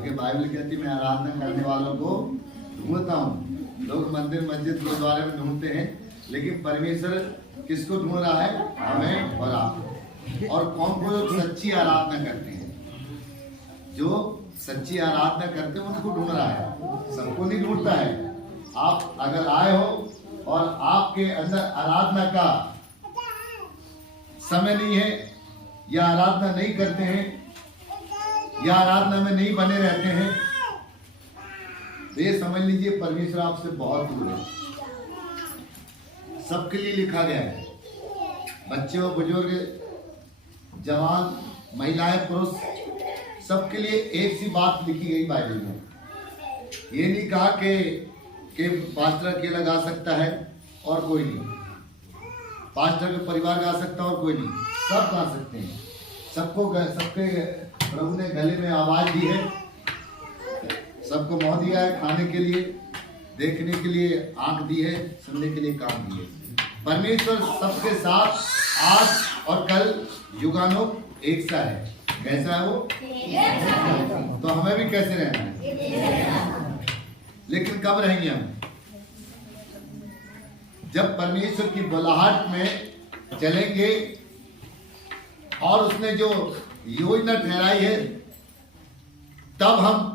क्योंकि बाइबल कहती है मैं आराधना करने वालों को ढूंढता हूँ। लोग मंदिर मस्जिद गुरुद्वारे में ढूंढते हैं, लेकिन परमेश्वर किसको ढूंढ रहा है? हमें और आपको। और कौन को लोग सच्ची आराधना करते हैं, जो सच्ची आराधना करते हैं उनको ढूंढ रहा है, सबको नहीं ढूंढता है। आप अगर आए हो और आपके अंदर आराधना का समय नहीं है, या आराधना नहीं करते हैं, या आराधना में नहीं बने रहते हैं, तो ये समझ लीजिए परमेश्वर आपसे बहुत दूर है। सबके लिए लिखा गया है, बच्चे और बुजुर्ग, जवान, महिलाएं, पुरुष, सबके लिए एक सी बात लिखी गई बाइबल में। ये नहीं कहा कि पास्टर अकेला गा सकता है और कोई नहीं, पास्टर का परिवार गा सकता है और कोई नहीं, सब गा सकते हैं। सबके प्रभु ने गले में आवाज दी है, सबको मुंह दिया है खाने के लिए, देखने के लिए आंख दी है, सुनने के लिए कान दिए। परमेश्वर सबके साथ आज और कल युगानुग एक सा है। कैसा है वो? तो हमें भी कैसे रहना है? लेकिन कब रहेंगे हम? जब परमेश्वर की बुलाहट में चलेंगे और उसने जो योजना ठहराई है, तब हम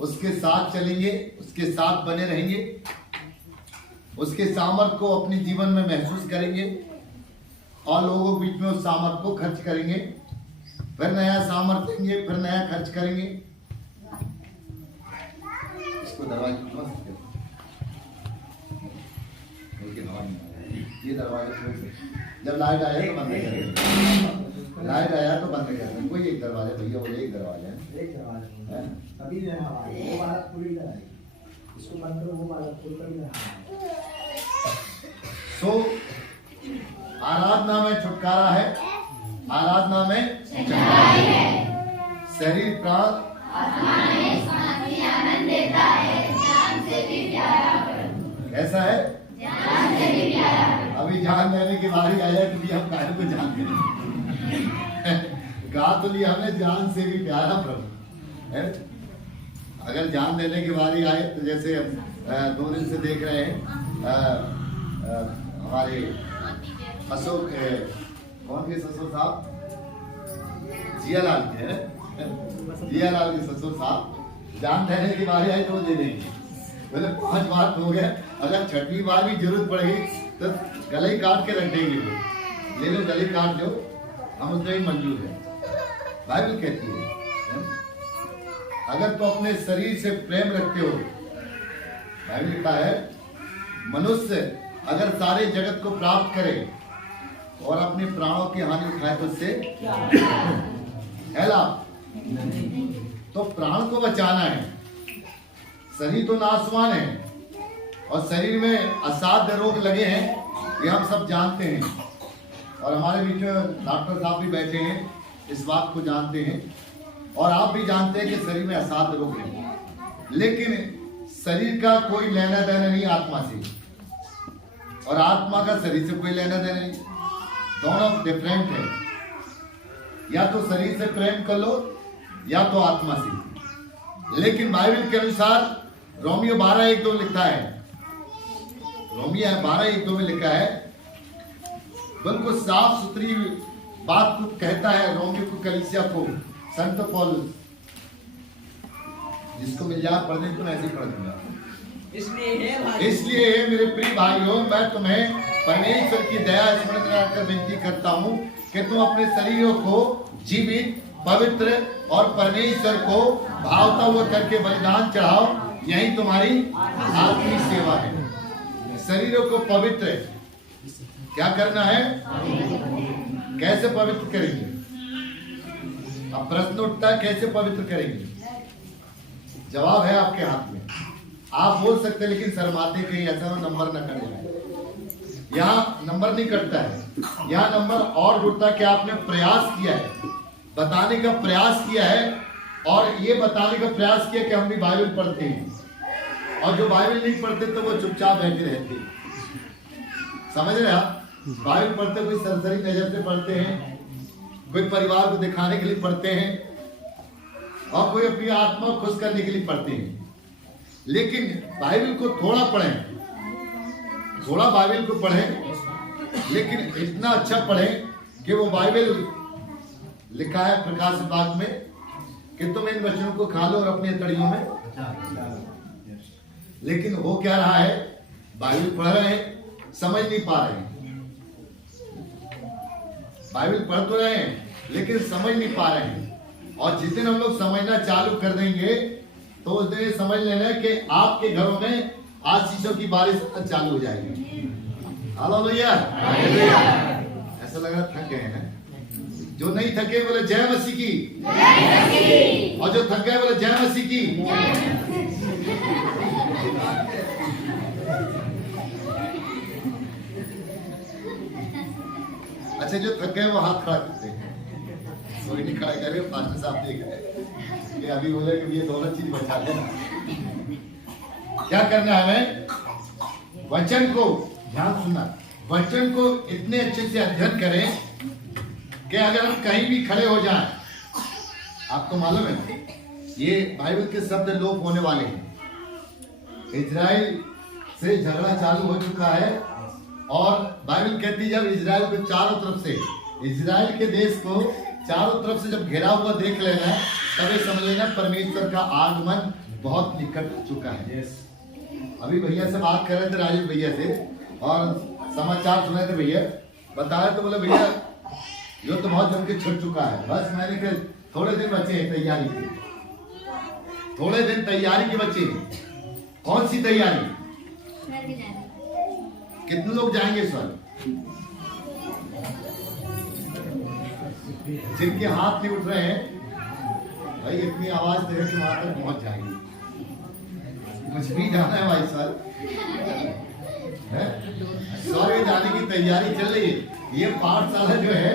उसके साथ चलेंगे, उसके साथ बने रहेंगे, उसके सामर्थ को अपने जीवन में महसूस करेंगे और लोगों के बीच में उस सामर्थ को खर्च करेंगे, फिर नया सामर्थ देंगे, फिर नया खर्च करेंगे। इसको दरवाजे ये दरवाजे जब लाइट आया तो बंद कर देंगे, लाइट आया तो बंद कर देंगे। कोई एक दरवाजा, भैया बोले एक दरवाजा है, एक दरवाजा है, अभी वो वाला पूरी है, इसको बंद करो, वो वाला पूरी कर। सो आराधना में छुटकारा है, आराधना में चंगाई है। शरीर प्राण आनंद देता है, जान से भी प्यारा। कैसा है? जान से भी प्यारा। अभी जान देने की बारी आई है, क्योंकि हम काहे को जान दें। गा तो लिया हमने, जान से भी प्यारा प्रभु है। अगर जान देने की बारी आए तो जैसे 2 दिन से देख रहे हैं हमारे अशोक, कौन के ससुर साहब? जियालाल के हैं, जियालाल के ससुर साहब जान देने की बारी आई तो वो दे देंगे। बोले 5 बार हो गया, अगर 6वीं बार भी जरूरत पड़ेगी तो गले ही काट के रख देंगे। ले लो, गले काट लो, हम उसमें ही मंजूर है। बाइबल कहती है अगर तो अपने शरीर से प्रेम रखते हो, बाइबल लिखा है मनुष्य अगर सारे जगत को प्राप्त करे और अपने प्राणों की हानि उठाए तो उससे है लाभ। तो प्राण को बचाना है। शरीर तो नाशवान है और शरीर में असाध्य रोग लगे हैं, ये हम सब जानते हैं। और हमारे बीच में डॉक्टर साहब भी बैठे हैं, इस बात को जानते हैं, और आप भी जानते हैं कि शरीर में असाध्य रोग है। लेकिन शरीर का कोई लेना देना नहीं आत्मा से, और आत्मा का शरीर से कोई लेना देना नहीं, दोनों डिफरेंट है। या तो शरीर से प्रेम कर लो या तो आत्मा से। लेकिन बाइबल के अनुसार रोमियो 12:1-2 लिखा है, रोमियो 12:1-2 में लिखा है, बिल्कुल साफ सुथरी बात को कहता है रोमियो को, कलीसिया को, संत पौलुस। जिसको मिल जाए पढ़ने को मैं ऐसे ही पढ़ दूंगा। इसलिए मेरे प्रिय भाइयों, मैं तुम्हें परमेश्वर की दया स्मरण कराकर विनती करता हूँ कि तुम अपने शरीरों को जीवित, पवित्र और परमेश्वर को भावता हुआ करके बलिदान चढ़ाओ, यही तुम्हारी आत्मिक सेवा है। शरीरों को पवित्र क्या करना है? कैसे पवित्र करेंगे? अब प्रश्न उठता है, कैसे पवित्र करेंगे? जवाब है आपके हाथ में। आप बोल सकते हैं, लेकिन शर्माते कहीं ऐसा नंबर न करें। यहाँ नंबर नहीं कटता है, यहाँ नंबर और जुड़ता कि आपने प्रयास किया है, बताने का प्रयास किया है, और ये बताने का प्रयास किया कि हम भी बाइबल पढ़ते हैं। और जो बाइबल नहीं पढ़ते तो वो चुपचाप बैठे रहते हैं। समझ रहे आप? बाइबल पढ़ते कोई सरसरी नजर से पढ़ते हैं, कोई परिवार को दिखाने के लिए पढ़ते हैं, और कोई अपनी आत्मा को खुश करने के लिए पढ़ते हैं। लेकिन बाइबल को थोड़ा पढ़ें, थोड़ा बाइबल को पढ़ें, लेकिन इतना अच्छा पढ़ें कि वो बाइबल लिखा है प्रकाश बाग में कि तुम इन वचनों को खा लो और अपनी तड़ियों में। लेकिन वो क्या रहा है, बाइबल पढ़ रहे हैं, समझ नहीं पा रहे हैं। बाइबल पढ़ तो रहे हैं लेकिन समझ नहीं पा रहे हैं। और जिस दिन हम लोग समझना चालू कर देंगे तो उस दिन समझ लेना कि आपके घरों में आशीषों की बारिश चालू हो जाएगी। हालेलुया। ऐसा लग रहा थक गए हैं। जो नहीं थके बोले जय मसीह की, और जो थक गए बोले जय मसीह की। अच्छा, जो थक गए वो हाथ खड़ा करते हैं। कोई नहीं खड़ा करे, पास्टर साहब देख रहे ये अभी बोले कि ये दोनों चीज बचा देना। क्या करना है हमें, वचन को ध्यान सुनना, वचन को इतने अच्छे से अध्ययन करें कि अगर हम कहीं भी खड़े हो जाएं, आपको मालूम है ये बाइबल के शब्द लोप होने वाले हैं। इजराइल से झगड़ा चालू हो चुका है और बाइबल कहती है जब इजराइल को चारों तरफ से, इजराइल के देश को चारों तरफ से जब घिरा हुआ देख लेना, तभी समझ लेना परमेश्वर का आगमन बहुत निकट चुका है। अभी भैया से बात कर रहे थे, राजेश भैया से, और समाचार सुने थे। भैया बता रहे तो बोले भैया यो तो बहुत जम के छुट चुका है। बस मैंने कहा थोड़े दिन बचे हैं तैयारी के, थोड़े दिन तैयारी के बचे हैं। कौन सी तैयारी? कितने लोग जाएंगे इस वक्त? जिनके हाथ नहीं उठ रहे हैं, भाई इतनी आवाज दे कि वहां तक पहुंच जाएंगे। मुझे भी जाना है भाई साहब, स्वर्ग जाने की तैयारी चल रही है। ये पाठशाला जो है,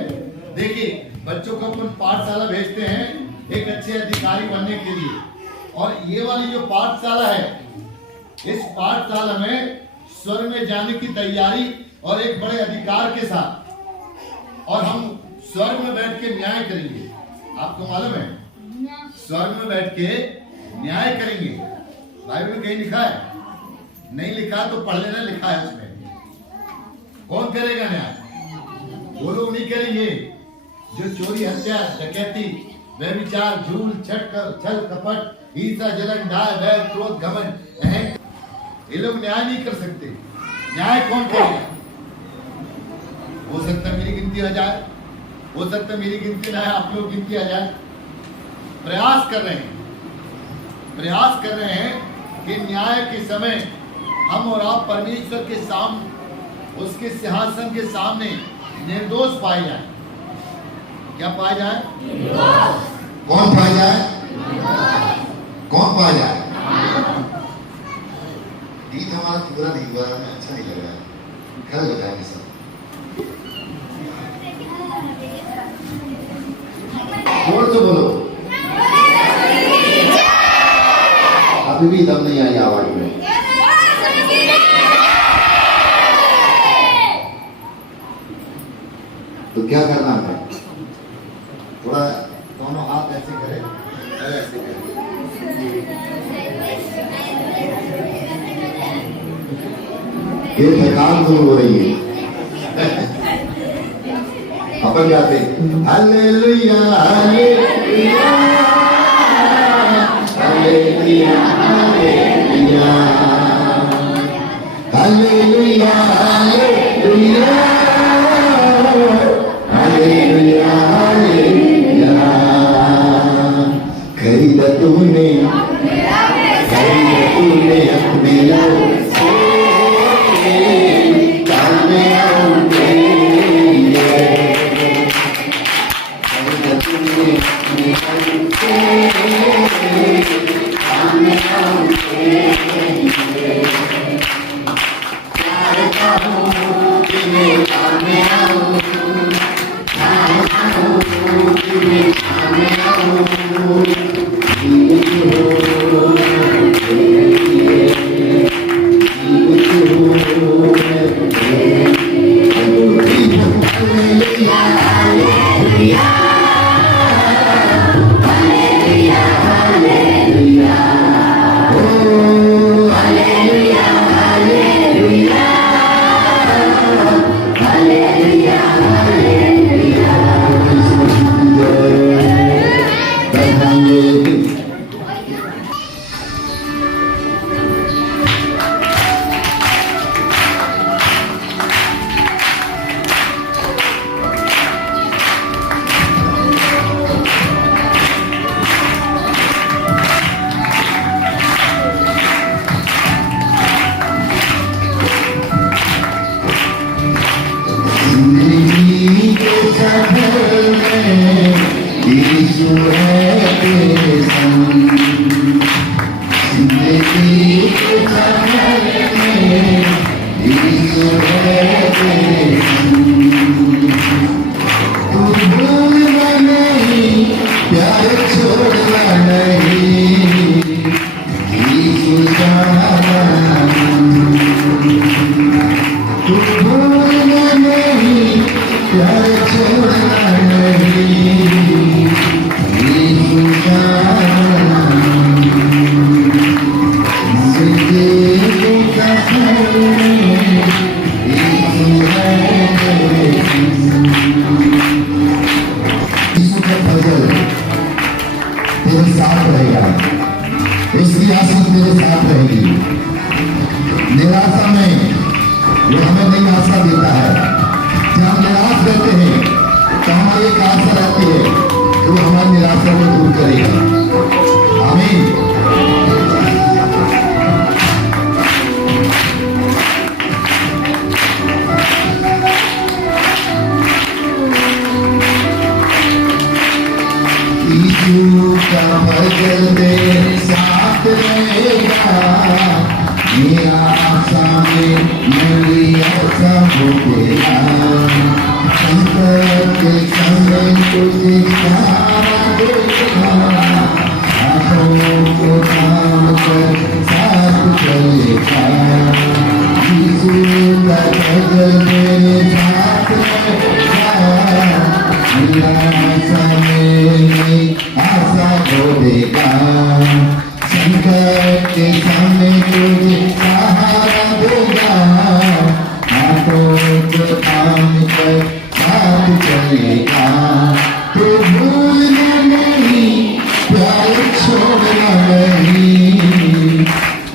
देखिए बच्चों को अपन पाठशाला भेजते हैं एक अच्छे अधिकारी बनने के लिए, और ये वाली जो पाठशाला है, इस पाठशाला में स्वर्ग में जाने की तैयारी और एक बड़े अधिकार के साथ, और हम स्वर्ग में बैठ के न्याय करेंगे। आपको मालूम है स्वर्ग में बैठ के न्याय करेंगे। बाइबल में कहीं लिखा है? नहीं लिखा तो पढ़ लेना, लिखा है उसमें। कौन करेगा न्याय? वो लोग नहीं करेंगे जो चोरी, हत्या, डकैती, व्यभिचार, झूठ, छल, कपट, ईर्ष्या, जलन, डाय, बैर, क्रोध, घमंड, अहंकार, ये लोग न्याय नहीं कर सकते। न्याय कौन करेगा? हो सकता है मेरी गिनती आ जाए, हो सकता है मेरी गिनती ना है, आप लोग गिनती आ जाए। प्रयास कर रहे हैं, प्रयास कर रहे हैं कि न्याय के समय हम और आप परमेश्वर के सामने, उसके सिंहासन के सामने निर्दोष पाए जाए। क्या पाए जाए? कौन पाए जाए? कौन पाए जाए? गीत हमारा पूरा नहीं हुआ, हमें अच्छा नहीं लग रहा है। कल बताएंगे सब। जोर से बोलो, अभी भी दम नहीं आई आवाज में। तो क्या करना है? थोड़ा दोनों हाथ ऐसे करें, ऐसे करें। ये थकान दूर हो रही है। अपन गाते hallelujah hallelujah hallelujah hallelujah hallelujah hallelujah hallelujah. खरीदा तूने अपने लोग Hallelujah, hallelujah, hallelujah. जिंदगी के सफर में यीशु है तेरे संग। जिंदगी के सफर में यीशु है तेरे संग। तू भूलना नहीं, प्यार छोड़ना नहीं, यीशु जाना। तू भूलना नहीं, प्यार छोड़ना नहीं, यीशु जाना। जिंदगी का सफर में यीशु है तेरे संग। यीशु का फजल तेरे साथ रहेगा, उसकी आशीष तेरे साथ रहेगी। निराशा में वो हमें नई आशा देता है। जब हम निराश रहते हैं तो हमारी एक आशा रहती है कि वो हमारी निराशा को दूर करेगा। आमीन। यीशु का फजल तेरे साथ रहेगा, निराशा में मेरी आशा होगा। संकट के समय तुझे सहारा देगा, आंखों को थाम कर साथ चलेगा। यीशु का फजल तेरे साथ रहेगा, निराशा में आशा होगा। संकट के समय तुझे सहारा देगा, आंखों को थाम कर साथ चलेगा। तू भूलना नहीं, प्यार छोड़ना नहीं,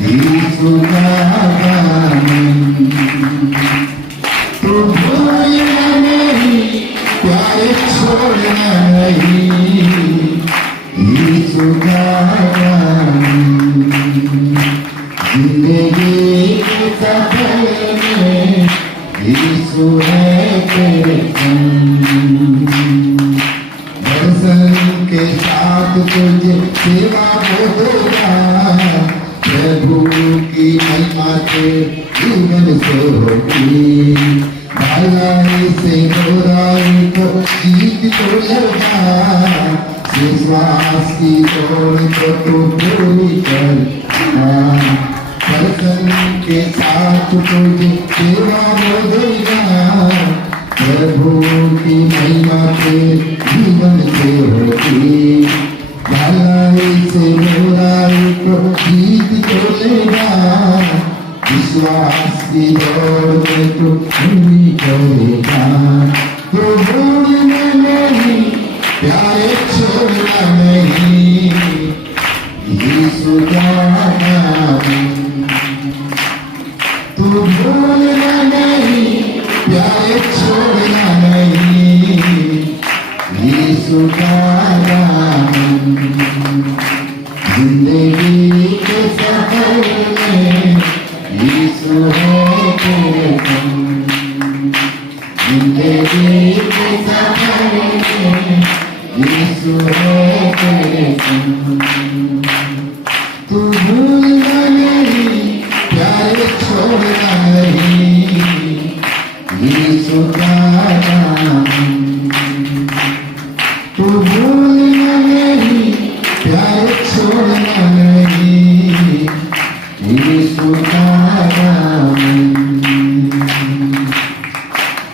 यीशु का दामन। तू भूलना नहीं, प्यार छोड़ना नहीं, यीशु का दामन। जिंदगी के सफर में यीशु है तेरे संग। दर्शन के साथ तुझे सेवा होगा, प्रभु की महिमा तेरे जीवन से होगी। भलाई से बुराई को जीत तो लेगा, विश्वास की दौड़ को तू पूरी करना। दर्शन के साथ तुझे सेवा होगा, प्रभु की महिमा तेरे जीवन से होगी। भलाई से बुराई को जीत तो लेगा, विश्वास की दौड़ में तू पूरी करेगा। तो भूलना नहीं, प्यारे छोड़ना नहीं, यीशु जाना। तू भूलना नहीं, प्यारे छोड़ना नहीं, यीशु जाना। जिंदगी के सफर में यीशु है तेरे संग। जिंदगी के सफर में यीशु है तेरे संग। तू भूलना नहीं, प्यारे छोड़ना नहीं, यीशु का दामन। तू भूलना नहीं, प्यारे छोड़ना नहीं, यीशु का दामन।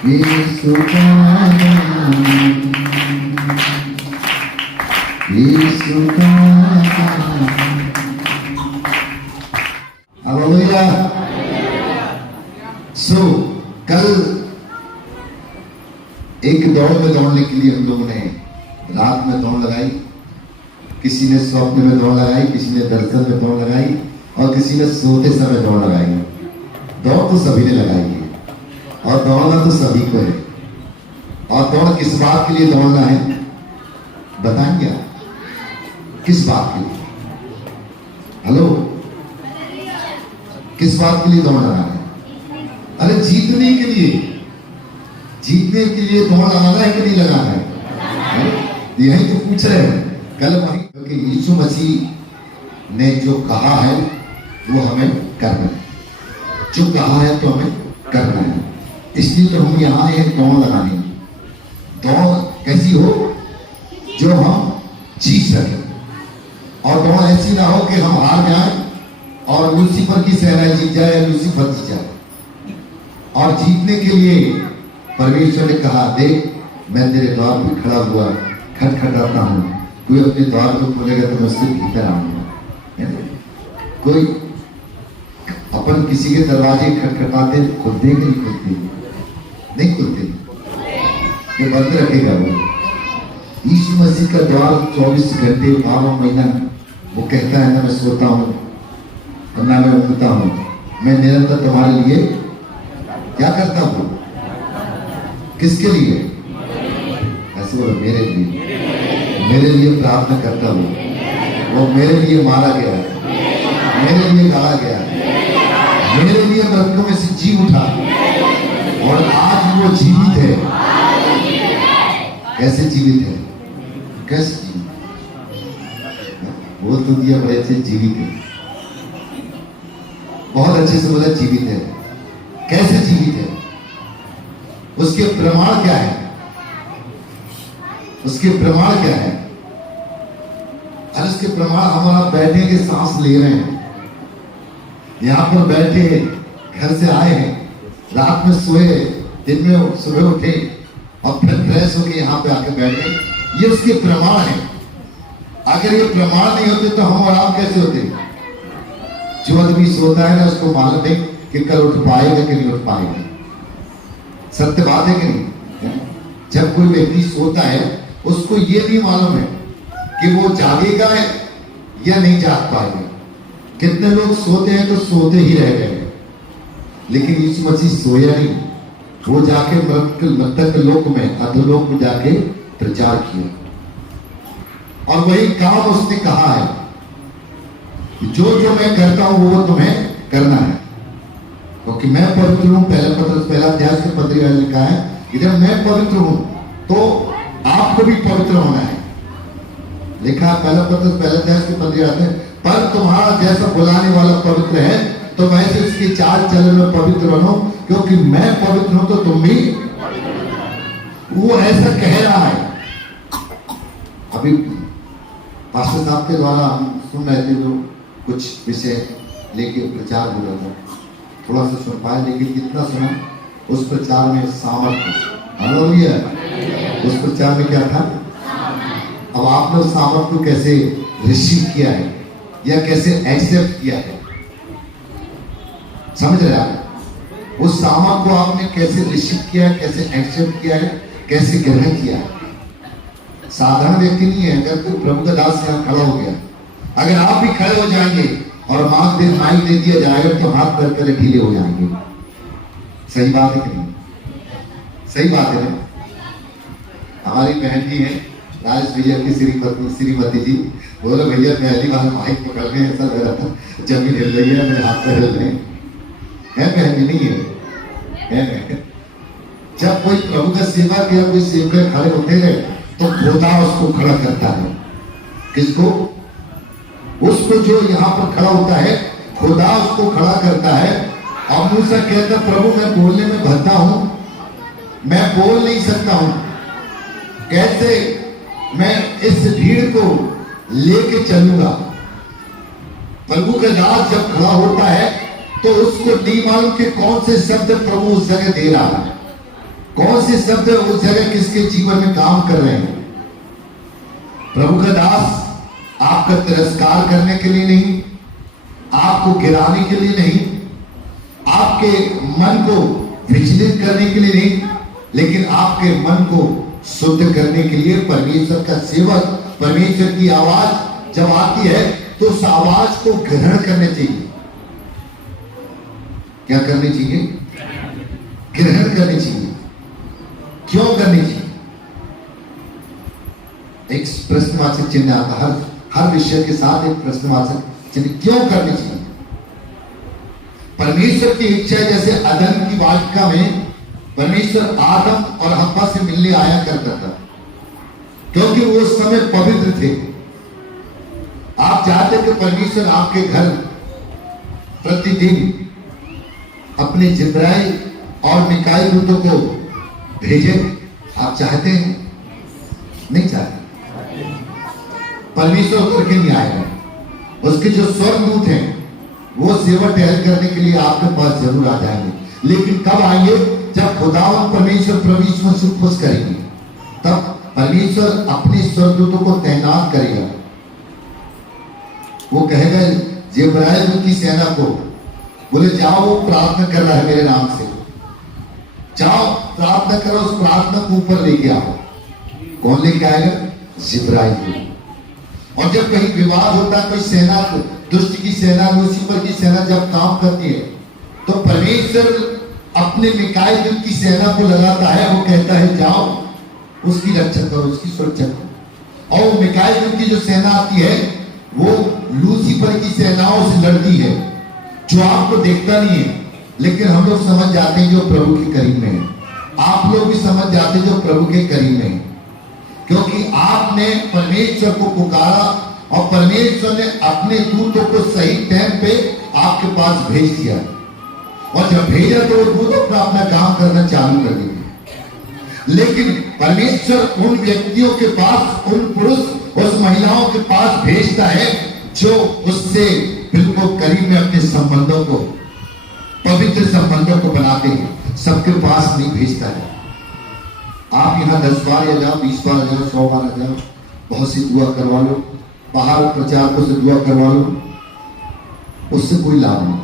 यीशु का दामन, यीशु का दामन। हालेलुया। सो कल एक दौड़ में दौड़ने के लिए हम लोगों ने रात में दौड़ लगाई किसी ने स्वप्न में दौड़ लगाई, किसी ने दर्शन में दौड़ लगाई और किसी ने सोते समय दौड़ लगाई। दौड़ तो सभी ने लगाई है और दौड़ना तो सभी को है। और दौड़ किस बात के लिए दौड़ना है बताएंगे आप? किस बात के लिए? हेलो, किस बात के लिए दौड़ लगाना है? अरे जीतने के लिए। जीतने के लिए दौड़ लगाना है कि नहीं लगाना है? यही तो पूछ रहे हैं कल वही, क्योंकि यीशु मसीह ने जो कहा है वो हमें करना है। जो कहा है तो हमें करना है। इसलिए तो हम यहाँ आए हैं दौड़ लगाने। दौड़ कैसी हो जो हम जीत सके, और दौड़ ऐसी ना हो कि हम हार जाएं और लूसीफर की सेना जीत जाए या लूसीफर जीत जाए। और जीतने के लिए परमेश्वर ने कहा, देख मैं तेरे द्वार पर खड़ा हुआ खटखटाता हूँ, कोई अपने द्वार को खोलेगा तो मैं उसके भीतर आऊंगा। कोई अपन किसी के दरवाजे खटखटाते खुलते कि नहीं खुलते? नहीं खुलते, ये बंद रखेगा वो। यीशु मसीह का द्वार 24 घंटे 12 महीना वो कहता है ना मैं सोता हूँ और ना मैं उठता हूँ, मैं निरंतर तुम्हारे लिए क्या करता हूँ? किसके लिए? ऐसे बोलो, मेरे लिए प्रार्थना करता हूँ। वो मेरे लिए मारा गया, मेरे लिए गाड़ा गया, मेरे लिए मृतकों में से जी उठा और आज वो जीवित है। कैसे जीवित है? कैसे जीवित? बोल तो दिया बड़े अच्छे, जीवित है। बहुत अच्छे से बोला जीवित है। कैसे जीवित है? उसके प्रमाण क्या है? उसके प्रमाण क्या है? और उसके प्रमाण हमारा बैठे के सांस ले रहे हैं, यहां पर बैठे, घर से आए हैं, रात में सोए, दिन में सुबह उठे और फिर फ्रेश होके यहाँ पे आके बैठे, ये उसके प्रमाण है। अगर ये प्रमाण नहीं होते तो हम और आप कैसे होते? जो आदमी सोता है ना उसको मालूम है कि कल उठ पाएगा कि नहीं उठ पाएगा। सत्य बात है कि नहीं? जब कोई व्यक्ति सोता है उसको ये नहीं मालूम है कि वो जागेगा या नहीं जाग पाएगा। कितने लोग सोते हैं तो सोते ही रह गए, लेकिन यीशु मसीह सोया नहीं, वो जाके मृतक लोक में, अधोलोक में जाके प्रचार किया। और वही काम उसने कहा है, जो जो मैं करता हूं वो तुम्हें करना है, क्योंकि मैं पवित्र हूं। पहला अध्याय के 15 में लिखा है कि जब मैं पवित्र हूं तो आपको भी पवित्र होना है। लिखा है पहला अध्याय के 15 आते हैं, पर तुम्हारा जैसा बुलाने वाला पवित्र है तो वैसे उसकी चाल चलन में पवित्र बनो, क्योंकि मैं पवित्र हूं तो तुम भी। वो ऐसा कह रहा है। अभी पास्टर साहब के द्वारा हम सुन रहे थे, जो कुछ विषय लेके प्रचार हो रहा था, थोड़ा सा सुन पाए, लेकिन कितना सुना, उस प्रचार में सामर्थ्य। हालेलुया। उस प्रचार में क्या था? अब आपने उस सामर्थ्य को कैसे रिसीव किया है या कैसे एक्सेप्ट किया है? समझ रहे आप? उस सामर्थ्य को आपने कैसे रिसीव किया है, कैसे एक्सेप्ट किया है, कैसे ग्रहण किया है? साधारण व्यक्ति नहीं है। अगर कोई प्रभु का दास यहाँ खड़ा हो गया, अगर आप भी खड़े हो जाएंगे और माइक दे दिया जाएगा तो हाथ पैर पहले ढीले हो जाएंगे। सही बात है कि नहीं? सही बात है ना? हमारी बहन जी है राजेश भैया की श्रीमती जी, बोलो भैया पहली बार माइक पकड़ रहे, ऐसा लग रहा था जमीन हिल रही है, मेरे हाथ पैर हिल रहे हैं। बहन जी? नहीं है। जब कोई प्रभु का सेवा किया, कोई सेवक खड़े होते हैं तो खुदा उसको खड़ा करता है। किसको? उसको जो यहाँ पर खड़ा होता है, खुदा उसको खड़ा करता है। और मूसा कहता, प्रभु मैं बोलने में भद्दा हूं, मैं बोल नहीं सकता हूं, कैसे मैं इस भीड़ को लेके चलूंगा। प्रभु का दास जब खड़ा होता है तो उसको नहीं मालूम कि कौन से शब्द प्रभु उस जगह दे रहा है, कौन से शब्द उस जगह किसके जीवन में काम कर रहे हैं। प्रभु का दास आपका तिरस्कार करने के लिए नहीं, आपको गिराने के लिए नहीं, आपके मन को विचलित करने के लिए नहीं, लेकिन आपके मन को शुद्ध करने के लिए परमेश्वर का सेवक, परमेश्वर की आवाज जब आती है तो उस आवाज को ग्रहण करने चाहिए। क्या करनी चाहिए? ग्रहण करनी चाहिए। क्यों करनी चाहिए? एक प्रश्नवाचक चिन्ह आता है हर विषय के साथ, एक प्रश्नवाचक चिन्ह। क्यों करनी चाहिए? परमेश्वर की इच्छा है, जैसे अदन की वाटिका में परमेश्वर आदम और हव्वा से मिलने आया करता था, क्योंकि वो उस समय पवित्र थे। आप चाहते कि परमेश्वर आपके घर प्रतिदिन अपने जिब्राइल और मिकाईल दूतों को भेजे? आप चाहते हैं? नहीं चाहते। परमेश्वर उतर के नहीं आएगा। उसके जो स्वर्गदूत हैं वो सेवा टहल करने के लिए आपके पास जरूर आ जाएंगे, लेकिन कब आएंगे? जब खुदावन परमेश्वर प्रभु यीशु मसीह खुश करेंगे, तब परमेश्वर अपने स्वर्गदूतों को तैनात करेगा। वो कहेगा जिब्राइल की सेना को, बोले जाओ, वो प्रार्थना कर रहा है मेरे नाम से, जाओ प्रार्थना करो, उस प्रार्थना को ऊपर लेके आओ। कौन लेके आएगा? जिब्राइल को। और जब कहीं विवाद होता है, कोई सेना, दुष्ट की सेना, लूसीफर की सेना जब काम करती है, तो परमेश्वर अपने मिकाईल दूत की सेना को लगाता है। वो कहता है जाओ उसकी रक्षा करो, उसकी सुरक्षा करो। और मिकाईल दूत की जो सेना आती है वो लूसीफर की सेनाओं से लड़ती है, जो आपको देखता नहीं है, लेकिन हम लोग समझ जाते हैं जो प्रभु के करीब में है। आप लोग भी समझ जाते हैं जो प्रभु के करीब में है, क्योंकि आपने परमेश्वर को पुकारा और परमेश्वर ने अपने दूतों को सही टाइम पे आपके पास भेज दिया। और जब भेजा तो वो दूत अपना काम करना चालू कर देंगे। लेकिन परमेश्वर उन व्यक्तियों के पास, उन पुरुष, उस महिलाओं के पास भेजता है जो उससे बिल्कुल करीब में अपने संबंधों को, पवित्र संबंधों को बनाते हैं। सबके पास नहीं भेजता है। आप यहाँ 10 बार या जाओ, 20 बार जाओ, 100 बार जाओ, बहुत सी दुआ करवा लो, बाहर प्रचारकों से दुआ करवा लो, उससे कोई लाभ नहीं।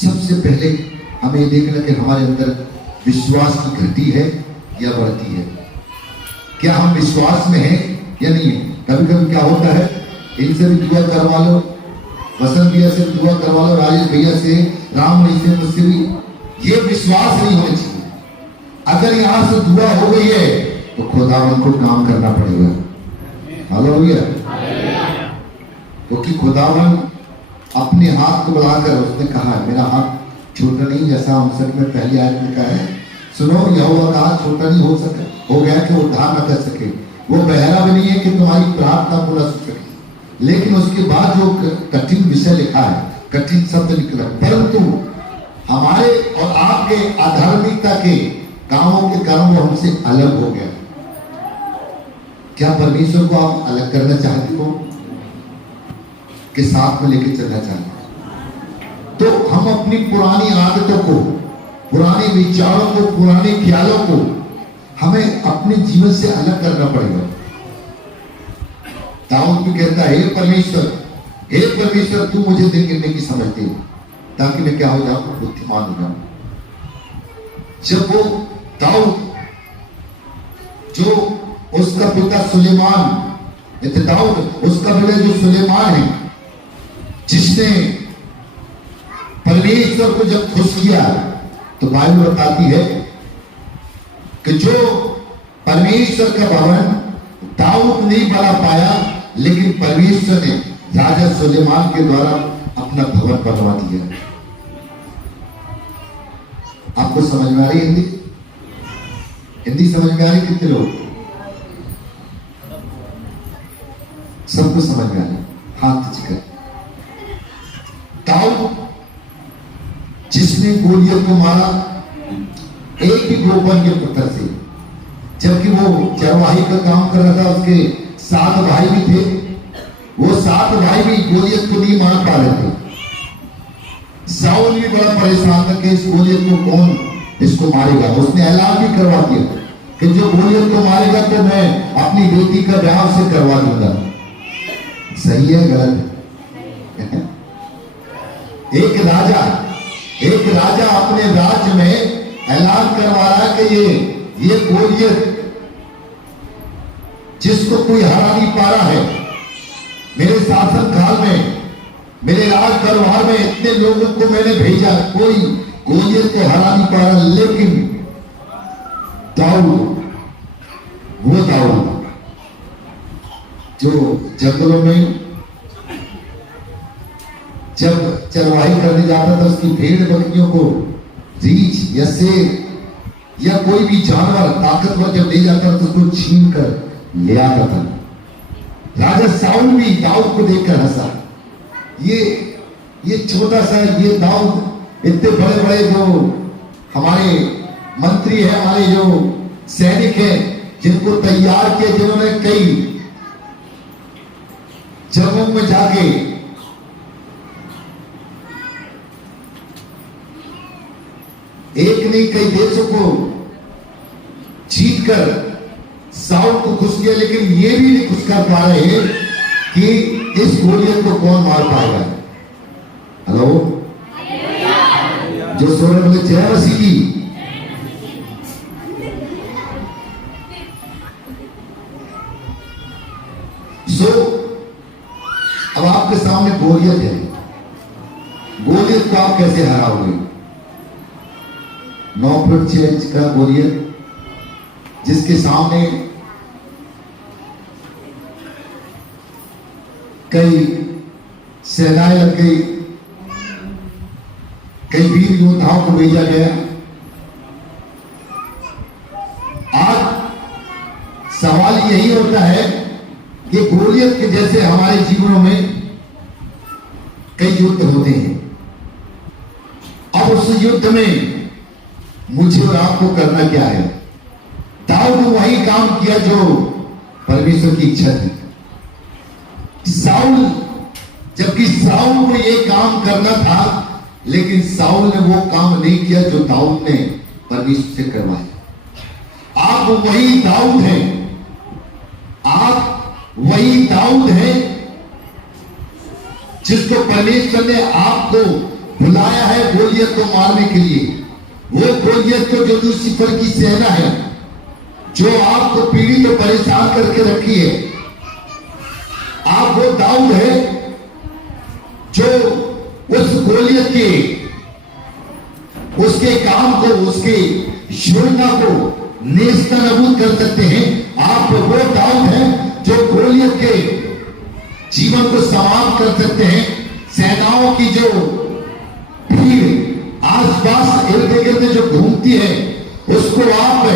सबसे पहले हमें देखना कि हमारे अंदर विश्वास की घटी है या बढ़ती है। क्या हम विश्वास में हैं या नहीं है? कभी कभी क्या होता है, इनसे भी दुआ करवा लो, वसंत भैया से दुआ करवा लो, राजेश भैया से, राम भाई से, मुझसे भी। ये विश्वास नहीं होना चाहिए। अगर यहां से दुआ हो गई है तो खुदावन को काम करना पड़ेगा। हालेलुया। क्योंकि खुदावन अपने हाथ को बढ़ाकर उसने कहा है, मेरा हाथ छोटा नहीं, जैसा हम में पहली आयत में कहा है, सुनो यहोवा का हाथ छोटा नहीं हो गया कि उद्धार न कर सके, वो बहरा भी नहीं है कि तुम्हारी प्रार्थना पूरा सुन सके। लेकिन उसके बाद जो कठिन विषय लिखा है, कठिन शब्द निकला, परंतु हमारे और आपके अधार्मिकता के कामों के कारण वो हमसे अलग हो गया। क्या परमेश्वर को आप अलग करना चाहते हो कि साथ में लेके चलना चाहते? तो हम अपनी पुरानी आदतों को, पुराने विचारों को, पुराने ख्यालों को हमें अपने जीवन से अलग करना पड़ेगा। दाऊद भी कहता है, हे परमेश्वर तू मुझे दिन गिनने की समझ दे, ताकि मैं क्या हो जाऊं, बुद्धिमान हो जाऊं। जब वो दाऊद, जो उसका पिता सुलेमान, दाऊद उसका बेटा जो सुलेमान है, जिसने परमेश्वर को जब खुश किया, तो बाइबल बताती है कि जो परमेश्वर का भवन दाऊद नहीं बना पाया, लेकिन परमेश्वर ने राजा सुलेमान के द्वारा अपना भवन बनवा दिया। आपको समझ में आ रही हिंदी? हिंदी समझ में आ रही? कितने लोग? सबको समझ में आ रही? हाथ जिकर। दाऊद जिसने गोलियत को मारा एक ही गोपन के पुत्र से, जबकि वो चरवाही का काम कर रहा था, उसके 7 भाई भी थे, वो 7 भाई भी गोलियत को नहीं मार पा रहे थे। शाऊल भी बड़ा परेशान था कि इस गोलियत को कौन इसको मारेगा। उसने ऐलान भी करवा दिया कि जो गोलियत को मारेगा तो मैं अपनी बेटी का ब्याह से करवा दूंगा। सही है गलत है? एक राजा अपने राज्य में ऐलान करवा रहा है कि ये गोलियत जिसको कोई हरा नहीं पा रहा है, मेरे शासन काल में, मेरे राज दरबार में इतने लोगों को मैंने भेजा, कोई गोलियत को हरा नहीं पा रहा। लेकिन दाऊद, वो दाऊद जो जंगलों में जब चरवाही करने जाता था, उसकी भेड़ बकरियों को रीछ या शेर या कोई भी जानवर ताकतवर जब ले जाता था तो उसको छीन कर ले आता था। राजा साउल भी दाऊद को देखकर हंसा। ये छोटा सा ये दाऊद, इतने बड़े बड़े जो हमारे मंत्री हैं, हमारे जो सैनिक हैं, जिनको तैयार किया, जिन्होंने कई जगहों में जाके एक नहीं कई देशों को जीतकर साउल को खुश किया, लेकिन ये भी नहीं खुश कर पा रहे हैं कि इस गोलियत को कौन मार पाएगा। हेलो, जो सोने में जय मसीह की। अब आपके सामने गोलियत है, गोलियत को आप कैसे हराओगे? 9 फुट 6 इंच का गोलियत, जिसके सामने कई सेनाएं लग गई, कई वीर योद्धाओं को भेजा गया। आज सवाल यही होता है कि गोलियत के जैसे हमारे जीवनों में कई युद्ध होते हैं। अब उस युद्ध में मुझे और आपको करना क्या है? दाऊद ने वही काम किया जो परमेश्वर की इच्छा थी। साउल, जबकि साउल को यह काम करना था, लेकिन साउल ने वो काम नहीं किया जो दाऊद ने परमेश्वर से करवाया। आप वही दाऊद हैं, आप वही दाऊद हैं जिसको परमेश्वर ने आपको बुलाया है गोलियत को मारने के लिए। वो गोलियत को जो लूसीफर की सेना है, जो आपको पीड़ित और परेशान करके रखी है, आप वो दाऊद है जो उस गोलियत के, उसके काम को, उसके योजना को नेस्तनाबूद कर सकते हैं। आप वो दाऊद हैं जो गोलियत के जीवन को समाप्त कर सकते हैं। सेनाओं की जो भीड़ आसपास इर्द गिर्द जो घूमती है, उसको आप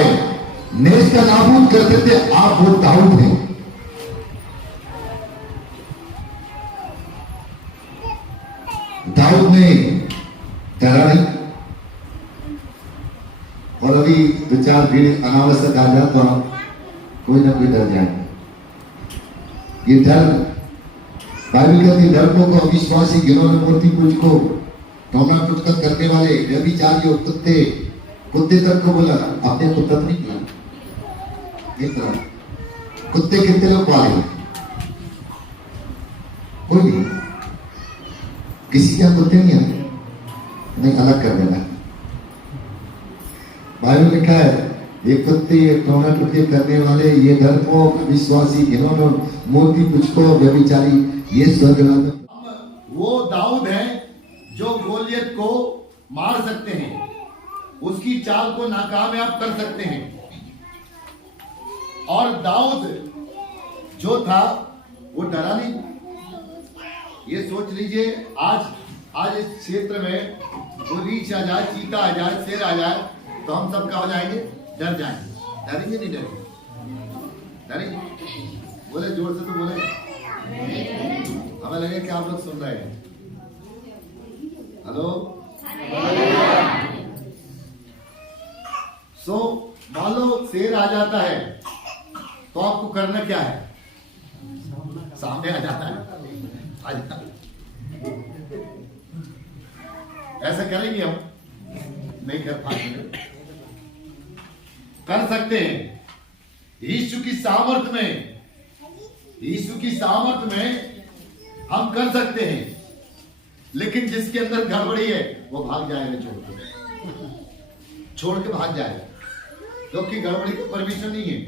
नेस्तनाबूद कर सकते हैं। आप वो दाऊद हैं। दाऊद ने डरा नहीं, और अभी 2-4 भीड़ अनावश्यक आ जाए तो आप कोई ना कोई डर जाए। ये डर, बाइबल कहती है, डरपों को, अविश्वासी, घिनौने, मूर्ति पूज को, टोना टुटका करने वाले, व्यभिचारी और कुत्ते तक को बोला, आपने तो तक नहीं किया। कुत्ते कितने लोग पाले? कोई नहीं, किसी के कुत्ते नहीं आते, नहीं, अलग कर देना। बाइबल लिखा है, ये कुत्ते, ये टोना टुटके करने वाले, ये डरपोक, विश्वासी, घिनौने, मूर्ति पूजको, व्यभिचारी, ये स्वर्ग में। वो दाऊद है जो गोलियत को मार सकते हैं, उसकी चाल को नाकामयाब कर सकते हैं। और दाऊद जो था वो डरा नहीं। ये सोच लीजिए, आज इस क्षेत्र में वो रीछ आ जाए, चीता आ जाए, शेर आ जाए, तो हम सब क्या हो जाएंगे? डर जाएंगे। डरेंगे नहीं डरेंगे? डरेंगे? बोले जोर से तो बोले। हमें लगे कि आप लोग सुन रहे हैं। हेलो, सो मान लो शेर आ जाता है तो आपको करना क्या है? सामने आ जाता है, आ जाता है। ऐसा करेंगे हम? नहीं कर पाएंगे। कर सकते हैं यीशु की सामर्थ में, यीशु की सामर्थ में हम कर सकते हैं। लेकिन जिसके अंदर गड़बड़ी है वो भाग जाएगा, छोड़ के भाग जाएगा, क्योंकि गड़बड़ी को परमिशन नहीं है।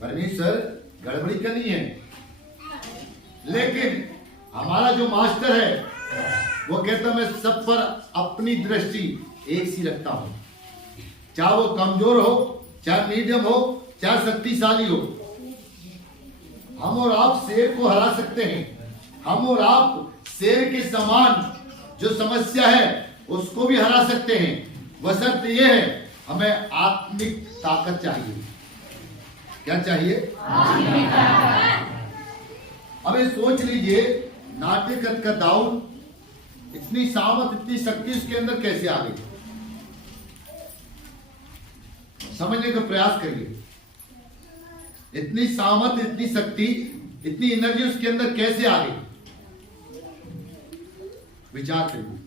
परमेश्वर गड़बड़ी का नहीं है। लेकिन हमारा जो मास्टर है वो कहता मैं सब पर अपनी दृष्टि एक सी रखता हूं, चाहे वो कमजोर हो, चाहे मीडियम हो, चाहे शक्तिशाली हो। हम और आप शेर को हरा सकते हैं। हम और आप शेर के समान जो समस्या है उसको भी हरा सकते हैं। बशर्ते ये है हमें आत्मिक ताकत चाहिए। क्या चाहिए? अब ये सोच लीजिए, नाट्यकथ का दाऊद इतनी सामत, इतनी शक्ति उसके अंदर कैसे आ गई? समझने का प्रयास करिए। इतनी सामत, इतनी शक्ति, इतनी एनर्जी उसके अंदर कैसे आ गई? विचार करिए।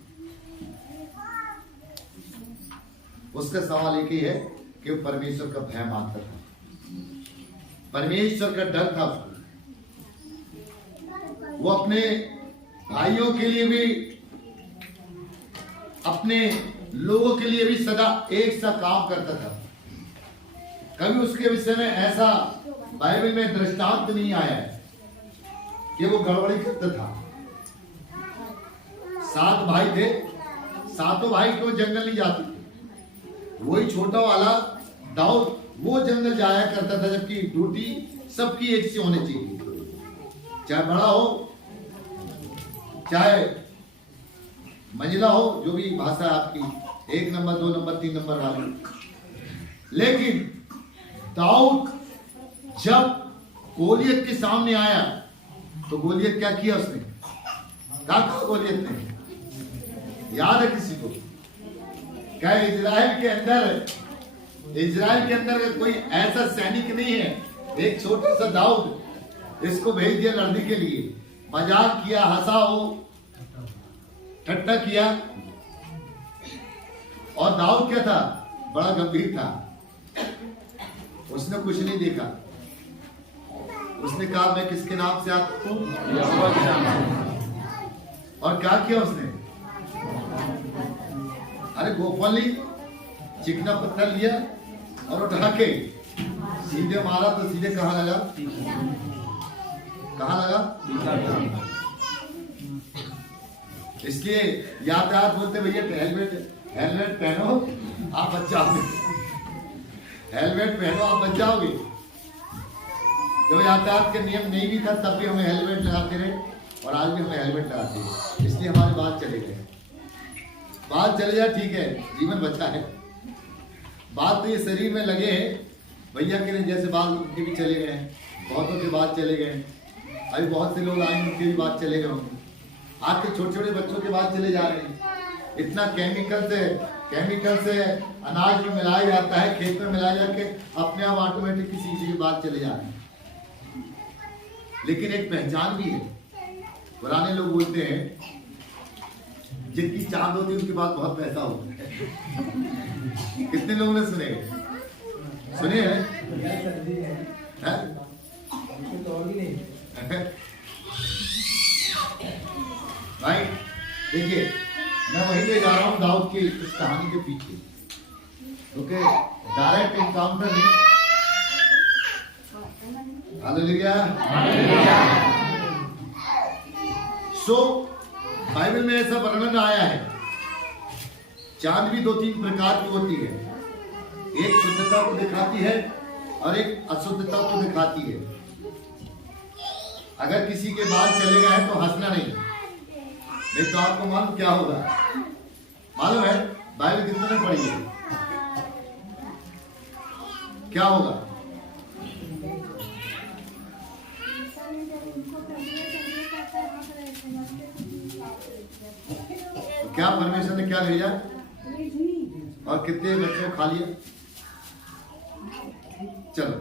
उसका सवाल एक ही है कि वो परमेश्वर का भय मानता था, परमेश्वर का डर था उसको। वो अपने भाइयों के लिए भी, अपने लोगों के लिए भी सदा एक सा काम करता था। कभी उसके विषय में ऐसा बाइबल में दृष्टांत नहीं आया है कि वो गड़बड़ी करता था। 7 भाई थे, सातों भाई को जंगल नहीं जाते थे। वही छोटा वाला दाऊद वो जंगल जाया करता था, जबकि ड्यूटी सबकी एक सी होनी चाहिए, चाहे बड़ा हो चाहे मंजिला हो, जो भी भाषा आपकी, 1 नंबर 2 नंबर 3 नंबर वाली। लेकिन दाऊद जब गोलियत के सामने आया तो गोलियत क्या किया उसने? क्या कहा गोलियत ने? याद है किसी को? क्या इजराइल के अंदर कोई ऐसा सैनिक नहीं है? एक छोटा सा दाऊद, इसको भेज दिया लड़ने के लिए। मजाक किया, हंसा हो, ठट्टा किया। और दाऊद क्या था? बड़ा गंभीर था। उसने कुछ नहीं देखा। उसने कहा मैं किसके नाम से आता हूं? यहोवा के नाम से। और क्या किया उसने? अरे गोपाली चिकना पत्थर लिया और उठा के सीधे मारा तो सीधे कहां लगा? कहां लगा? इसलिए यातायात बोलते भैया हेलमेट पहनो आप बच जाओगे। हेलमेट पहनो आप बच जाओगे। जब यातायात के नियम नहीं भी था तब भी हमें हेलमेट लगाते रहे, और आज भी हमें हेलमेट लगाते हैं। इसलिए हमारे बाल चले गए। बाल चले जाए ठीक है, जीवन बचा है। बाल तो ये शरीर में लगे हैं। भैया के जैसे बाल उनके भी चले गए हैं, बहुतों के बाल चले गए। अभी बहुत से लोग आए उनके भी बाल चले गए होंगे। आज के छोटे छोटे बच्चों के बाल चले जा रहे हैं। इतना केमिकल से अनाज में मिलाया जाता है, खेत में मिलाया जाके अपने आप ऑटोमेटिक किसी के बाल चले जा रहे हैं। लेकिन एक पहचान भी है। पुराने लोग बोलते हैं जिनकी चांद होती है उनके बाद बहुत पैसा होता है। कितने लोगों ने सुने हैं? भाई देखिए, मैं वहीं ले जा रहा हूं दाऊद की इस कहानी के पीछे। ओके, डायरेक्ट एनकाउंटर नहीं। हालेलुया। सो बाइबल में ऐसा वर्णन आया है। चांद भी 2-3 प्रकार की होती है। एक शुद्धता को दिखाती है और एक अशुद्धता को दिखाती है। अगर किसी के बाल चले गए हैं तो हंसना नहीं तो आपको मालूम क्या होगा? मालूम है बाइबल कितने में पढ़ी है? क्या होगा? तो क्या परमेश्वर ने क्या भेजा और कितने बच्चों को खा लिया? चलो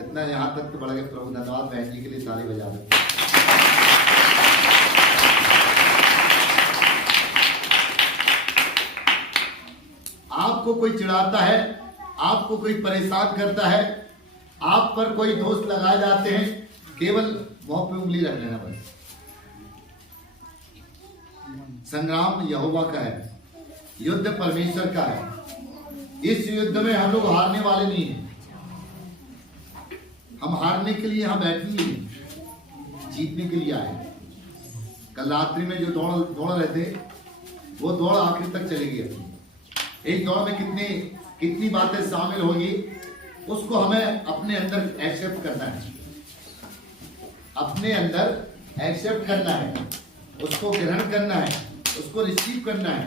इतना यहां तक तो बढ़ गया। प्रभु धन्यवाद, बहन जी के लिए ताली बजा दो। आपको कोई चिढ़ाता है, आपको कोई परेशान करता है, आप पर कोई दोष लगाए जाते हैं, केवल मुंह पे उंगली रख लेना बस। संग्राम यहोवा का है, युद्ध परमेश्वर का है। इस युद्ध में हम लोग हारने वाले नहीं हैं। हम हारने के लिए यहां बैठे नहीं हैं, जीतने के लिए आए। कल रात्रि में जो दौड़ रहे थे वो दौड़ आखिर तक चलेगी अपनी। एक दौड़ में कितनी बातें शामिल होगी उसको हमें अपने अंदर एक्सेप्ट करना है, अपने अंदर एक्सेप्ट करना है, उसको ग्रहण करना है, उसको रिसीव करना है।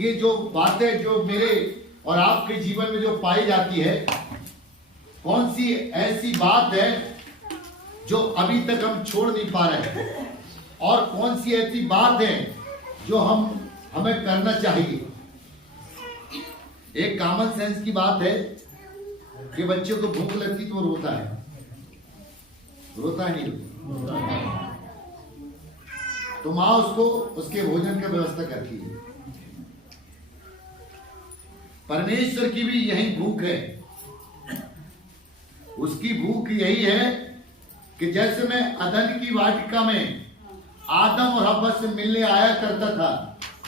ये जो बातें जो मेरे और आपके जीवन में जो पाई जाती है, कौन सी ऐसी बात है जो अभी तक हम छोड़ नहीं पा रहे हैं, और कौन सी ऐसी बात है जो हमें करना चाहिए। एक कॉमन सेंस की बात है कि बच्चे को भूख लगती तो वो रोता है नहीं रोता है। तो माँ उसको उसके भोजन की व्यवस्था करती है। परमेश्वर की भी यही भूख है। उसकी भूख यही है कि जैसे मैं अदन की वाटिका में आदम और हव्वा से मिलने आया करता था,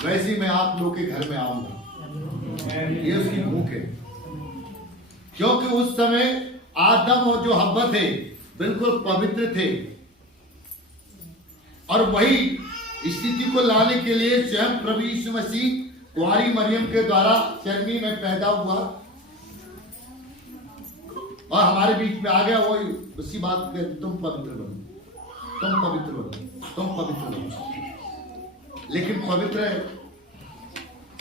वैसे ही मैं आप लोग के घर में आऊंगा। ये उसकी भूख है, क्योंकि उस समय आदम और जो हव्वा थे बिल्कुल पवित्र थे, और वही स्थिति को लाने के लिए स्वयं प्रभु यीशु मसीह कुंवारी मरियम के द्वारा चर्मी में पैदा हुआ और हमारे बीच में आ गया। वो उसी बात पे तुम पवित्र बनो, तुम पवित्र बनो, तुम पवित्र बनो। लेकिन पवित्र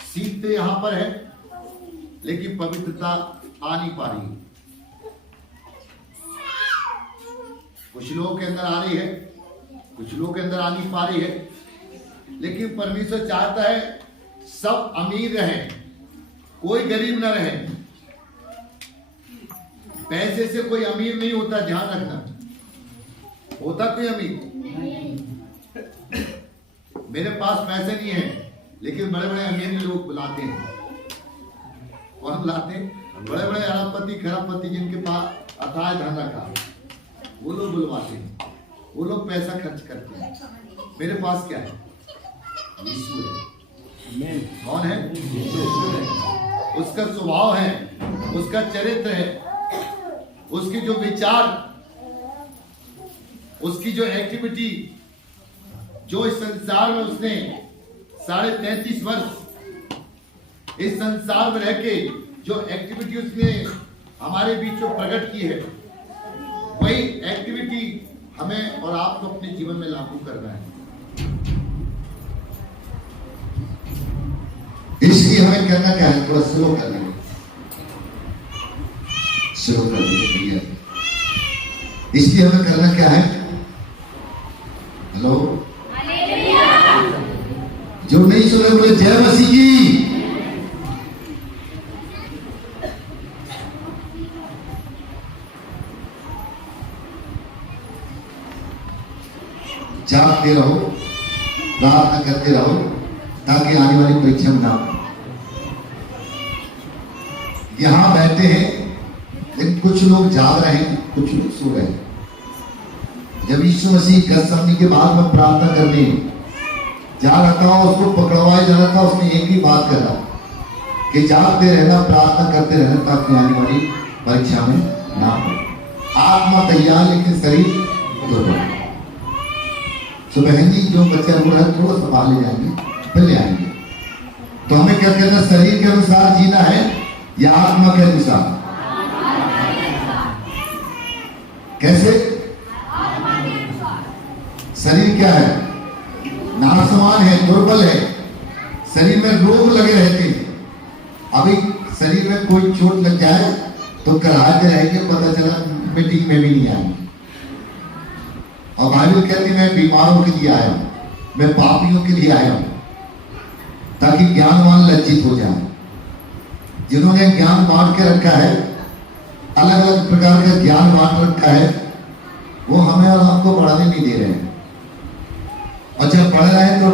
सीख तो यहां पर है, लेकिन पवित्रता आ नहीं पा रही। कुछ लोगों के अंदर आ रही है, कुछ लोगों के अंदर आ नहीं पा रही है। लेकिन परमेश्वर चाहता है सब अमीर रहें, कोई गरीब ना रहे। पैसे से कोई अमीर नहीं होता, ध्यान रखना। होता कोई अमीर? मेरे पास पैसे नहीं है, लेकिन बड़े बड़े अमीर लोग बुलाते हैं। कौन बुलाते हैं? बड़े बड़े अरबपति खरबपति जिनके पास अथाह धन रखा, वो लोग बुलवाते हैं, वो लोग पैसा खर्च करते हैं। मेरे पास क्या है? यीशु है। कौन है? यीशु है। उसका स्वभाव है, उसका चरित्र है, उसके जो विचार, उसकी जो एक्टिविटी, जो इस संसार में उसने 33.5 वर्ष इस संसार में रह के जो एक्टिविटी उसने हमारे बीच में प्रकट की है, वही एक्टिविटी हमें और आपको अपने जीवन में लागू करना है। इसलिए हमें करना क्या है? थोड़ा स्लो करना है, स्लो करना है। इसलिए हमें करना क्या है? हेलो, जो नहीं सुने बोले जय मसीह की। जागते रहो, प्रार्थना करते रहो, ताकि आने वाली परीक्षा में ना हो। यहां बैठे हैं, लेकिन कुछ लोग जाग रहे हैं, कुछ लोग सो रहे हैं। जब यीशु मसीह गतसमनी के बाद में प्रार्थना करने जा रहा था, उसको पकड़वाया जा रहा था, उसने एक ही बात कहा कि जागते रहना, प्रार्थना करते रहना, ताकि आने वाली परीक्षा में ना हो। आत्मा तैयार लेकिन शरीर दुर्बल। तो बहन जी, जो बच्चा रो रहा है थोड़ा संभाल ले जाएंगे, फिर ले आएंगे। तो हमें क्या कहना? शरीर के अनुसार जीना है या आत्मा के अनुसार? कैसे? शरीर क्या है? नासवान है, दुर्बल है, शरीर में रोग लगे रहते हैं। अभी शरीर में कोई चोट लग जाए तो कराहते रहेंगे, पता चला मीटिंग में भी नहीं आएंगे। और बाइबल कहती है मैं बीमारों के लिए आया हूं, मैं पापियों के लिए आया हूं, ताकि ज्ञानवान लज्जित हो जाए। जिन्होंने ज्ञान बांट के रखा है, अलग अलग प्रकार का ज्ञान बांट रखा है, वो हमें और आपको बढ़ाने नहीं दे रहे हैं। और जब बढ़ रहे हैं तो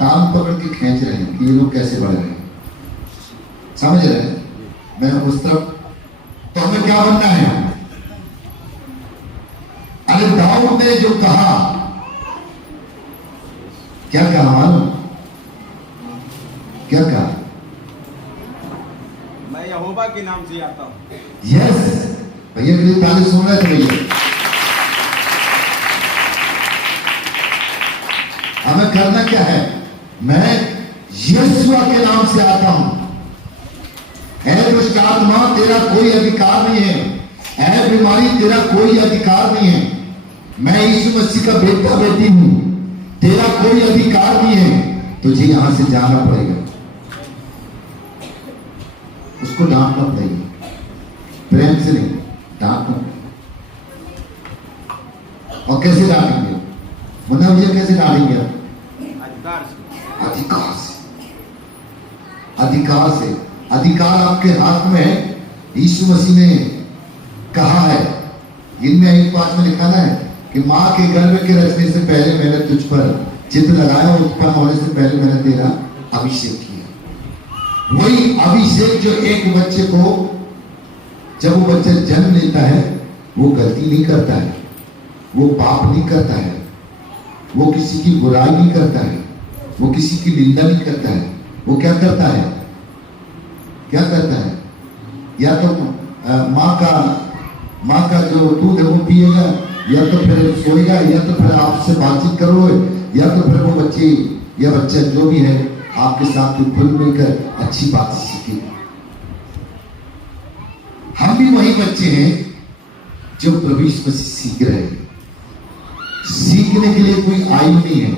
टांग पकड़ के खींच रहे हैं कि ये लोग कैसे बढ़ रहे हैं। समझ रहे हैं? मैं उस तरफ। तो हमें क्या बनना है? अरे दाऊद ने जो कहा, क्या कहा मालूम? क्या कहा? मैं यहोवा के नाम से आता हूं। यस, भैया के लिए ताली सुन रहे थे भैया। हमें करना क्या है? मैं यीशुआ के नाम से आता हूं। है दुष्ट आत्मा, तेरा कोई अधिकार नहीं है। है बीमारी, तेरा कोई अधिकार नहीं है। मैं यीशु मसीह का बेटा बेटी हूं, तेरा कोई अधिकार नहीं है। तुझे यहां से जाना पड़ेगा। उसको डांटना पड़ेगा, प्रेम से नहीं, डांटना पड़ेगा। और कैसे डांटेंगे? मुन्ना भैया कैसे डांटेंगे? अधिकार से। अधिकार से, अधिकार से। अधिकार आपके हाथ में है। यीशु मसीह ने कहा है, इनमें 1:5 में लिखा है कि मां के गर्भ के रचने से पहले मैंने तुझ पर चित्र लगाया और उत्पन्न होने से पहले मैंने तेरा अभिषेक किया। वही अभिषेक जो एक बच्चे को, जब वो बच्चा जन्म लेता है, वो गलती नहीं करता है, वो पाप नहीं करता है, वो किसी की बुराई नहीं करता है, वो किसी की निंदा नहीं करता है। वो क्या करता है? क्या करता है? या तो माँ का जो दूध है वो पिएगा, या तो फिर सोएगा, या तो फिर आपसे बातचीत करोगे, या तो फिर वो बच्चे या बच्चा जो भी है आपके साथ खुल मिलकर अच्छी बात सीखेगा। हम भी वही बच्चे हैं जो प्रभु यीशु मसीह सीख रहे हैं। सीखने के लिए कोई आयु नहीं है।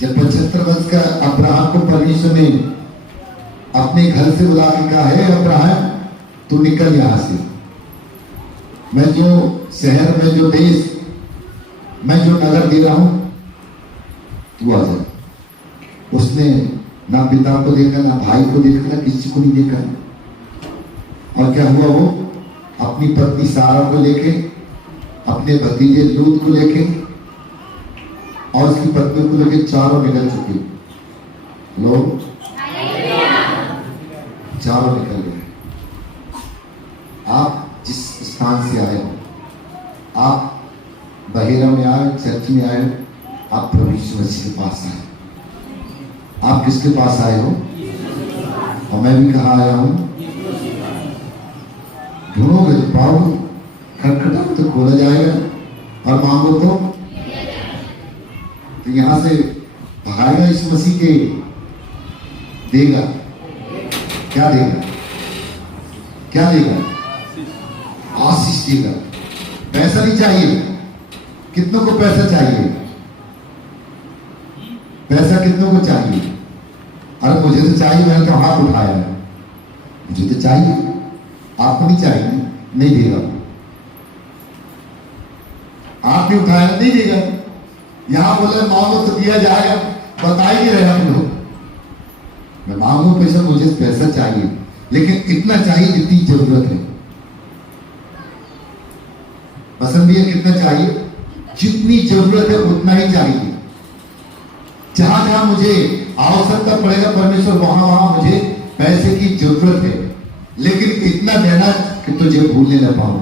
जब 75 वर्ष का अब्राहम को परमेश्वर ने अपने घर से बुला के कहा, है अब्राहम तू निकल यहां से, मैं जो शहर में, जो देश, मैं जो नगर दे रहा हूं, तू आ जा। उसने ना पिता को देखा, ना भाई को देखा, ना किसी को नहीं देखा। और क्या हुआ? वो अपनी पत्नी सारा को लेके, अपने भतीजे लूत को लेके और उसकी पत्नी को लेके चारों निकल चुके। लोग चारों निकल गए। आप जिस स्थान से आए हो, आप बहेरा में आए, चर्च में आए, आप प्रभु यीशु मसीह के पास आए। आप किसके पास आए हो? और मैं भी कहाँ आया हूं? ढूंढोगे तो पाओगे, खटखटाओ तो खोला जाएगा, और मांगो तो यहां से भागेगा। यीशु मसीह के देगा। क्या देगा? क्या देगा? आशीष देगा। पैसा नहीं चाहिए। कितनों को पैसा चाहिए? पैसा कितनों को चाहिए? अरे मुझे तो चाहिए, मैंने तो हाथ उठाया है, मुझे तो चाहिए। आपको नहीं चाहिए? नहीं देगा। आप भी उठाया, नहीं देगा। यहां बोले मांगो तो दिया जाएगा, बता ही नहीं रहे हम लोग। मैं मांगू पैसा, मुझे पैसा चाहिए, लेकिन इतना चाहिए जितनी जरूरत है। पसंद है कितना चाहिए? जितनी जरूरत है उतना ही चाहिए। जहां जहां मुझे आवश्यकता पड़ेगा परमेश्वर, वहां वहां मुझे पैसे की जरूरत है, लेकिन इतना देना कि तुझे भूलने न पाऊं।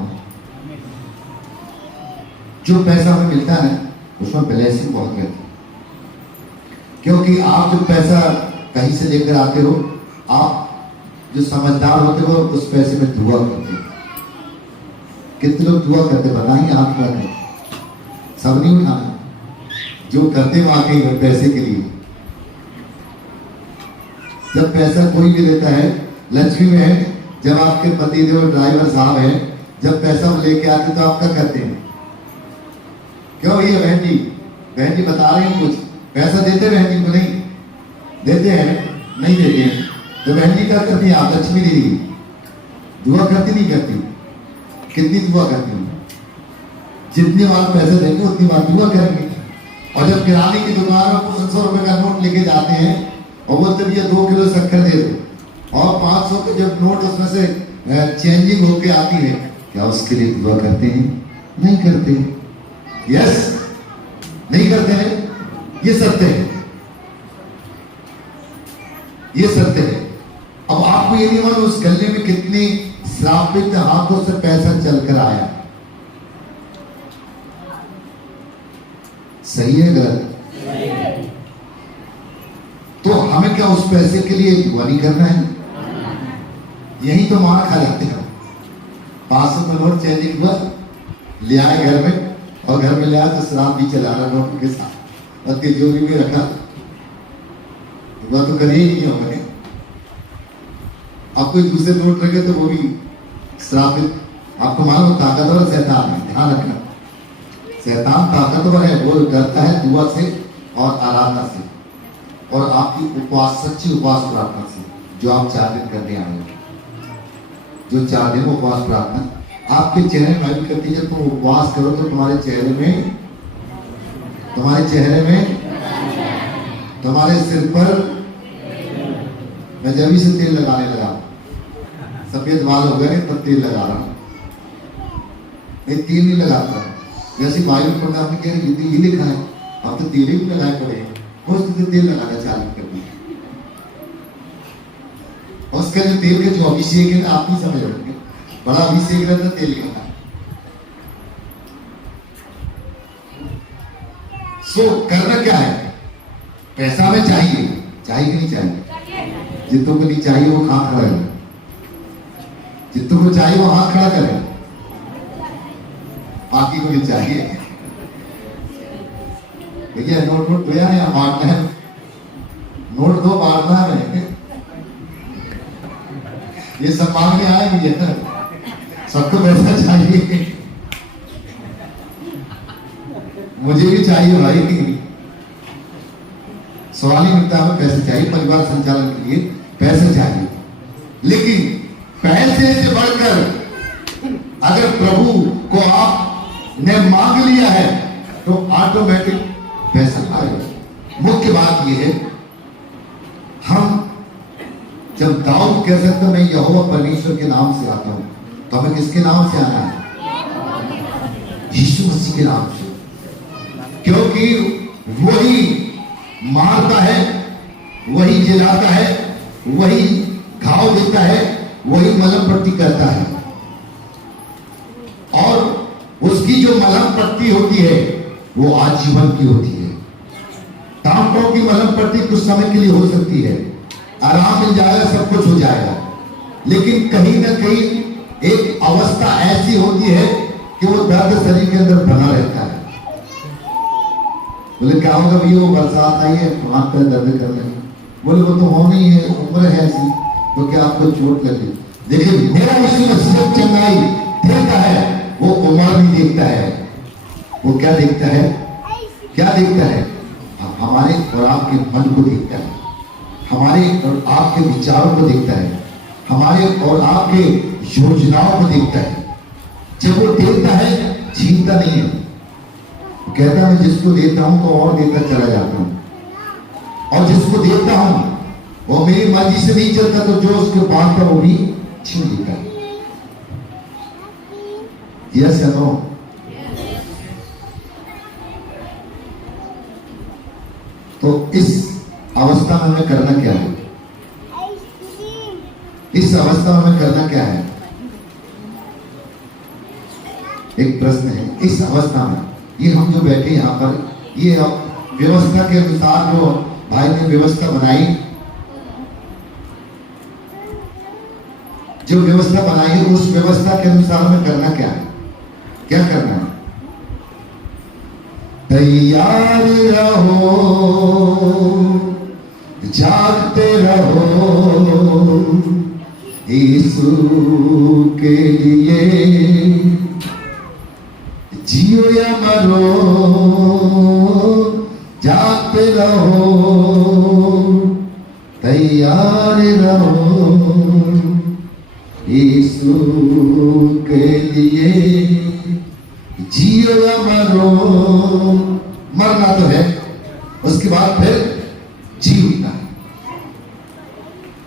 जो पैसा हमें मिलता है उसमें ब्लेसिंग बहुत रहती है, क्योंकि आप जो पैसा कहीं से लेकर आते हो, आप जो समझदार होते हो उस पैसे में दुआ करते हो। कितने लोग दुआ करते बताइए? आप क्या करते? सब नहीं उठाना, जो करते वाकई में पैसे के लिए। जब पैसा कोई भी देता है, लक्ष्मी में जब आपके पतिदेव ड्राइवर साहब हैं, जब पैसा वो लेके आते तो आप क्या करते हैं? क्यों भैया? बहन जी बता रहे हैं कुछ पैसा देते बहन जी को? नहीं देते हैं, नहीं देते हैं। तो बहन जी क्या करती है? आप लक्ष्मी दीदी दुआ करती नहीं करती? कितनी दुआ करती हूँ? जितनी बार पैसे देंगे उतनी बार दुआ करेंगे। और जब किराने की दुकान में 500 रुपए का नोट लेके जाते हैं और बोलते भैया 2 किलो शक्कर दे दो, और 500 के जब नोट उसमें से चेंजिंग होके आती है, क्या उसके लिए दुआ करते हैं? नहीं करते। यस, नहीं करते हैं। ये सत्य है, ये सत्य है। अब आपको ये नहीं मालूम उस गले में कितनी श्रापित हाथों से पैसा चलकर आया। सही है गलत? तो हमें क्या उस पैसे के लिए दुआ नहीं करना है? यही तो मार खा जाते हैं। 500 में नोट चेंजिंग हुआ, ले आए घर में, और घर में ले आया तो शराब भी चला रहा नोट के साथ। और तिजोरी में रखा, वह तो करिए ही नहीं होगा। आप कोई दूसरे नोट रखे तो वो भी श्रापित। आपको मालूम ताकतवर शैतान है, ध्यान रखना। शैतान ताकतवर है, वो डरता है दुआ से और आराधना से और आपकी उपवास, सच्ची उपवास प्रार्थना से, जो आप 4 दिन करने आए हो। जो 4 दिन उपवास प्रार्थना आपके चेहरे में आयु करती है। जब तुम उपवास करो तो तुम्हारे चेहरे में, तुम्हारे सिर पर मैं जब से तेल लगाने लगा, सफेद बाल हो गए तब तेल लगा रहा हूं। मैं तेल नहीं लगाता, जैसे वायु प्रकार में कह रहे ये लिखा है, अब तो तेल ही लगाए पड़े, बहुत तेल लगाना चालू कर दिया। और उसका जो तेल का जो अभिषेक है आप नहीं समझ रहे, बड़ा अभिषेक रहता तेल का। सो करना क्या है? पैसा हमें चाहिए कि नहीं चाहिए? जितनों को नहीं चाहिए वो हाथ खड़ा करें, जितनों को चाहिए वो हाथ खड़ा करें, बाकी को नहीं चाहिए। भैया नोट दो यार, बांटना है, नोट दो, बांटना है। ये सब मांगने आए भैया, सबको पैसा चाहिए, मुझे भी चाहिए भाई। सवाल ही मिलता है, पैसे चाहिए, परिवार संचालन के लिए पैसे चाहिए। लेकिन पैसे से बढ़कर अगर प्रभु को आपने मांग लिया है तो ऑटोमेटिक पैसा आएगा। मुख्य बात यह है, हम जब दाऊद कह सकते मैं यहोवा परमेश्वर के नाम से आता हूं, तो हमें किसके नाम से आना है? यीशु मसीह के नाम से, क्योंकि वही मारता है, वही जिलाता है, वही घाव देता है, वही मलम पट्टी करता है। और उसकी जो मलम पट्टी होती है वो आजीवन की होती है। टांगों की मलम पट्टी कुछ समय के लिए हो सकती है, आराम मिल जाएगा, सब कुछ हो जाएगा, लेकिन कहीं ना कहीं एक अवस्था ऐसी होती है कि वो दर्द शरीर के अंदर बना रहता है। बोले क्या होगा भैया, वो बरसात आई है, हाथ पैर दर्द कर रहे हैं। बोले वो तो होनी है, उम्र है ऐसी, तो क्या आपको चोट लगी? देखिए मेरा यीशु मसीह चंगाई देखता है, वो उम्र नहीं देखता है। वो क्या देखता है? क्या देखता है? हमारे और आपके मन को देखता है, हमारे और आपके विचारों को देखता है, हमारे और आपके योजनाओं को देखता है। जब वो देखता है, छीनता नहीं है। कहता मैं जिसको देता हूं तो और देता चला जाता हूं, और जिसको देता हूं वो मेरी मर्जी से नहीं चलता, तो जो उसके पास था वो भी छीन लेता है। यस या नो? तो इस अवस्था में हमें करना क्या है? इस अवस्था में हमें करना क्या है? एक प्रश्न है। इस अवस्था में ये हम जो बैठे यहाँ पर, ये व्यवस्था के अनुसार जो भाई ने व्यवस्था बनाई, जो व्यवस्था बनाई है, उस व्यवस्था के अनुसार हमें करना क्या है? क्या करना है? तैयार रहो, जागते रहो, यीशु के लिए जियो या मरो, जागते रहो, तैयार रहो, यीशु के लिए जियो या मरो। मरना तो है, उसके बाद फिर जी उठना है।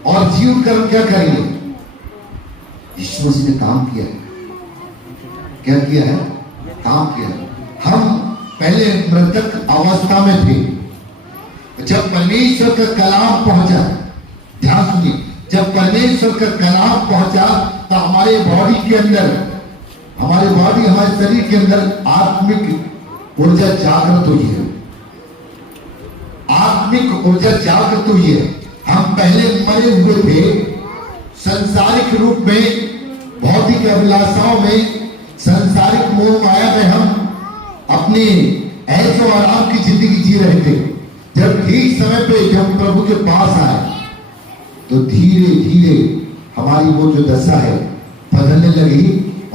और जी उठकर हम क्या करेंगे? यीशु मसीह ने काम किया है। क्या किया है? काम किया। हम पहले मृतक अवस्था में थे, जब परमेश्वर का कलाम पहुंचा, ध्यान सुनिए, जब परमेश्वर का कलाम पहुंचा तो हमारे बॉडी के अंदर, हमारे शरीर के अंदर आत्मिक ऊर्जा जागृत हुई है। आत्मिक ऊर्जा जागृत हुई है। हम पहले मरे हुए थे संसारिक रूप में, भौतिक अभिलाषाओं में, संसारिक मोह माया में हम अपनी ऐसो आराम की जिंदगी जी रहे थे। जब ठीक समय पे जब प्रभु के पास आए तो धीरे धीरे हमारी वो जो दशा है बदलने लगी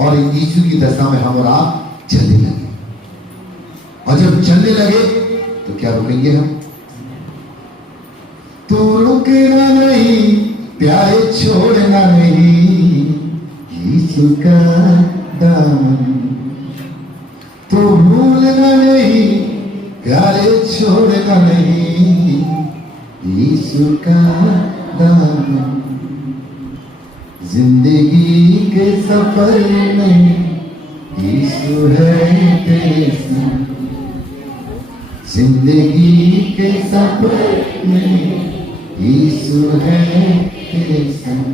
और यीशु की दशा में हम और आप चलने लगे। और जब चलने लगे तो क्या रुकेंगे हम? तो रुकना नहीं प्यारे, छोड़ना नहीं यीशु का दामन, तो भूलना नहीं प्यारे, छोड़ना नहीं यीशु का दामन। जिंदगी के सफर में यीशु है तेरे संग, जिंदगी के सफर में यीशु है तेरे संग।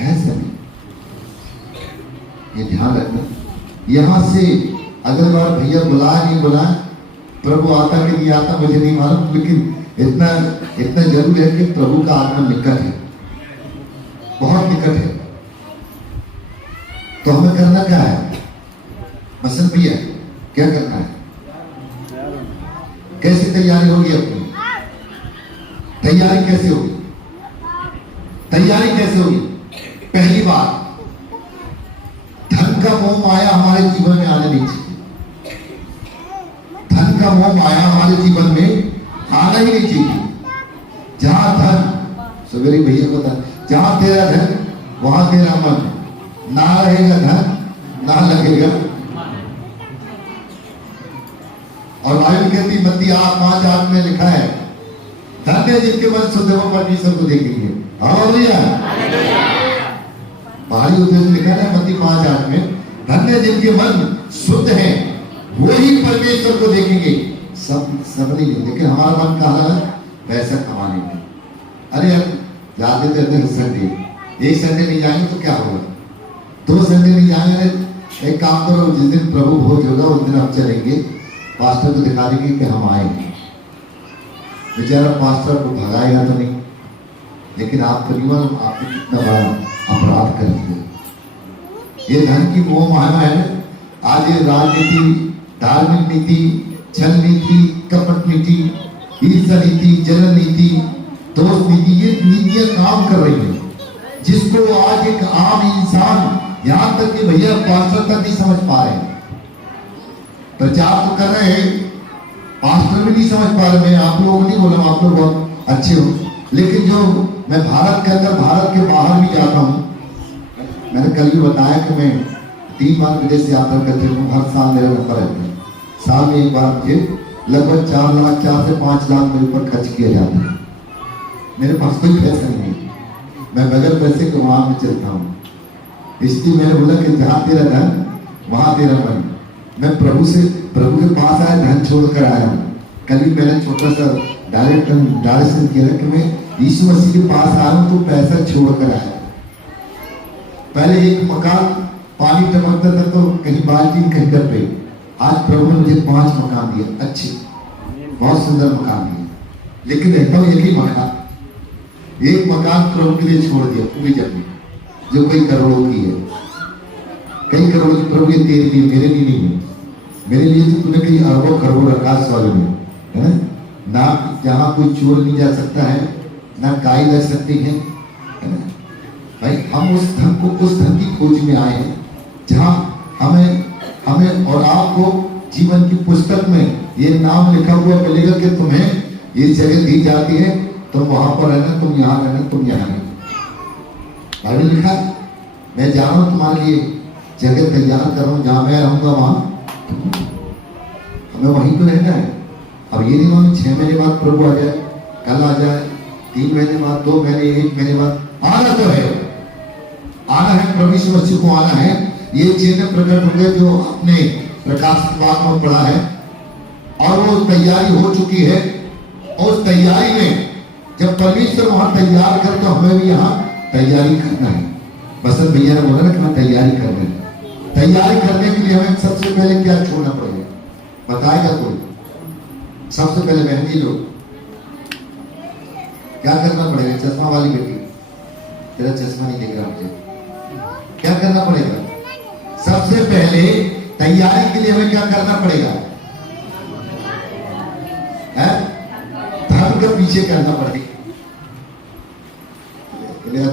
है सभी, ये ध्यान रखना। यहां से अगली बार भैया बुलाया नहीं बुलाया, प्रभु आता कि नहीं आता मुझे नहीं मालूम, लेकिन इतना इतना जरूर है कि प्रभु का आगमन निकट है, बहुत निकट है। तो हमें करना क्या है? मसलन भैया क्या करना है? कैसे तैयारी होगी अपनी? तैयारी कैसे होगी? तैयारी कैसे होगी? पहली बात, धन का मोह माया हमारे जीवन में आने नहीं चाहिए। धन का मोह माया हमारे जीवन में आना ही नहीं चाहिए। जहां धन, सवेरे भैया को था, जहां तेरा धन वहां तेरा मन, ना रहेगा धन ना लगेगा। और बाइबल कहती मत्ती 8:5 में लिखा है, धन्य है जिनके मन शुद्ध हो परमेश्वर को देखेंगे। हालेलुया। बाहरी उद्देश्य लिखा है मत्ती 5:8 में, धन्य है जिनके मन शुद्ध हैं वही परमेश्वर को देखेंगे। सब नहीं, लेकिन हमारा मन कहाँ लगा? पैसा कमाने में। अरे यार जाते थे संडे, एक संडे नहीं जाएंगे तो क्या होगा? 2 संडे नहीं जाएंगे। एक काम करो, जिस दिन प्रभु भोज होगा उस दिन हम चलेंगे, पास्टर को दिखा देंगे कि हम आएंगे। बेचारा पास्टर को भगाएगा तो नहीं, लेकिन आप तो नहीं मालूम आपने कितना बड़ा अपराध कर दिया। ये धन की मोह माया है। आज ये राजनीति, धार्मिक नीति, छल नीति, कपट नीति, ईर्ष्या नीति, जलन नीति, दोष नीति, ये नीतियां काम कर रही है, जिसको आज एक आम इंसान, यहां तक कि भैया पास्टर तक नहीं समझ पा रहे हैं। प्रचार तो कर रहे हैं, पास्टर भी नहीं समझ पा रहे। मैं आप लोगों को नहीं बोला, आप लोग बहुत अच्छे हो, लेकिन जो मैं भारत के अंदर, भारत के बाहर भी जाता हूँ। मैंने कल भी बताया कि मैं 3 बार विदेश यात्रा करते हूँ, हर साल मेरा नंबर रहता है। साल में एक बार मुझे लगभग 4 से 5 लाख मेरे ऊपर खर्च किया जाता है। मेरे पास कोई पैसा नहीं है, मैं बगैर पैसे के वहां में चलता हूँ। इसलिए मैंने बोला कि जहाँ तेरा धन वहां तेरा मन। मैं प्रभु के पास आया, धन छोड़कर आया हूँ। कल भी मैंने छोटा सा डायरेक्शन किया कि मैं यीशु मसीह के पास आया हूँ तो पैसा छोड़कर आया। पहले एक मकान पानी टपकता था तो कहीं बाल्टी कहीं डर पे, आज प्रभु ने मुझे 5 मकान दिए, अच्छे बहुत सुंदर मकान दिए, लेकिन रहता हूँ एक ही मकान। एक मकान प्रभु के लिए छोड़ दिया पूरी जमीन, जो कई करोड़ों की है। कई करोड़ की प्रभु ये तेरे लिए, मेरे लिए नहीं है। मेरे लिए तो तूने कई अरबों खरबों रखा स्वर्ग में, है ना? जहाँ कोई चोर नहीं जा सकता है, ना काई लग सकती है ना? भाई हम उस धन की खोज में आए हैं, जहाँ हमें और आपको जीवन की पुस्तक में ये नाम लिखा हुआ मिलेगा कि तुम्हें ये जगह दी जाती है, तुम वहां पर रहना, तुम यहाँ रहना, तुम यहाँ रहना। बाइबल लिखा है, मैं जा रहा हूँ तुम्हारे लिए जगह तैयार कर रहा हूँ, जहाँ मैं रहूंगा वहां हमें वहीं तो रहना है। अब ये नहीं मानो 6 महीने बाद प्रभु आ जाए, कल आ जाए, 3 महीने बाद, 2 महीने, 1 महीने बाद, आना तो है, आना है, प्रभु यीशु मसीह को आना है। ये चिन्ह प्रकट हो गए जो अपने प्रकाश में पड़ा है, और वो तैयारी हो चुकी है। और उस तैयारी में जब परमेश्वर वहां तैयार कर, तो हमें भी यहाँ तैयारी करना है। बसंत भैया ने बोला ना कि मैं तैयारी कर रहे हैं। तैयारी करने के लिए हमें सबसे पहले क्या छोड़ना पड़ेगा, बताएगा कोई? सबसे पहले बहनी लोग क्या करना पड़ेगा? चश्मा वाली बेटी, तेरा चश्मा नहीं दिख रहा मुझे, क्या करना पड़ेगा? सबसे पहले तैयारी के लिए हमें क्या करना पड़ेगा? पीछे करना पड़ेगा।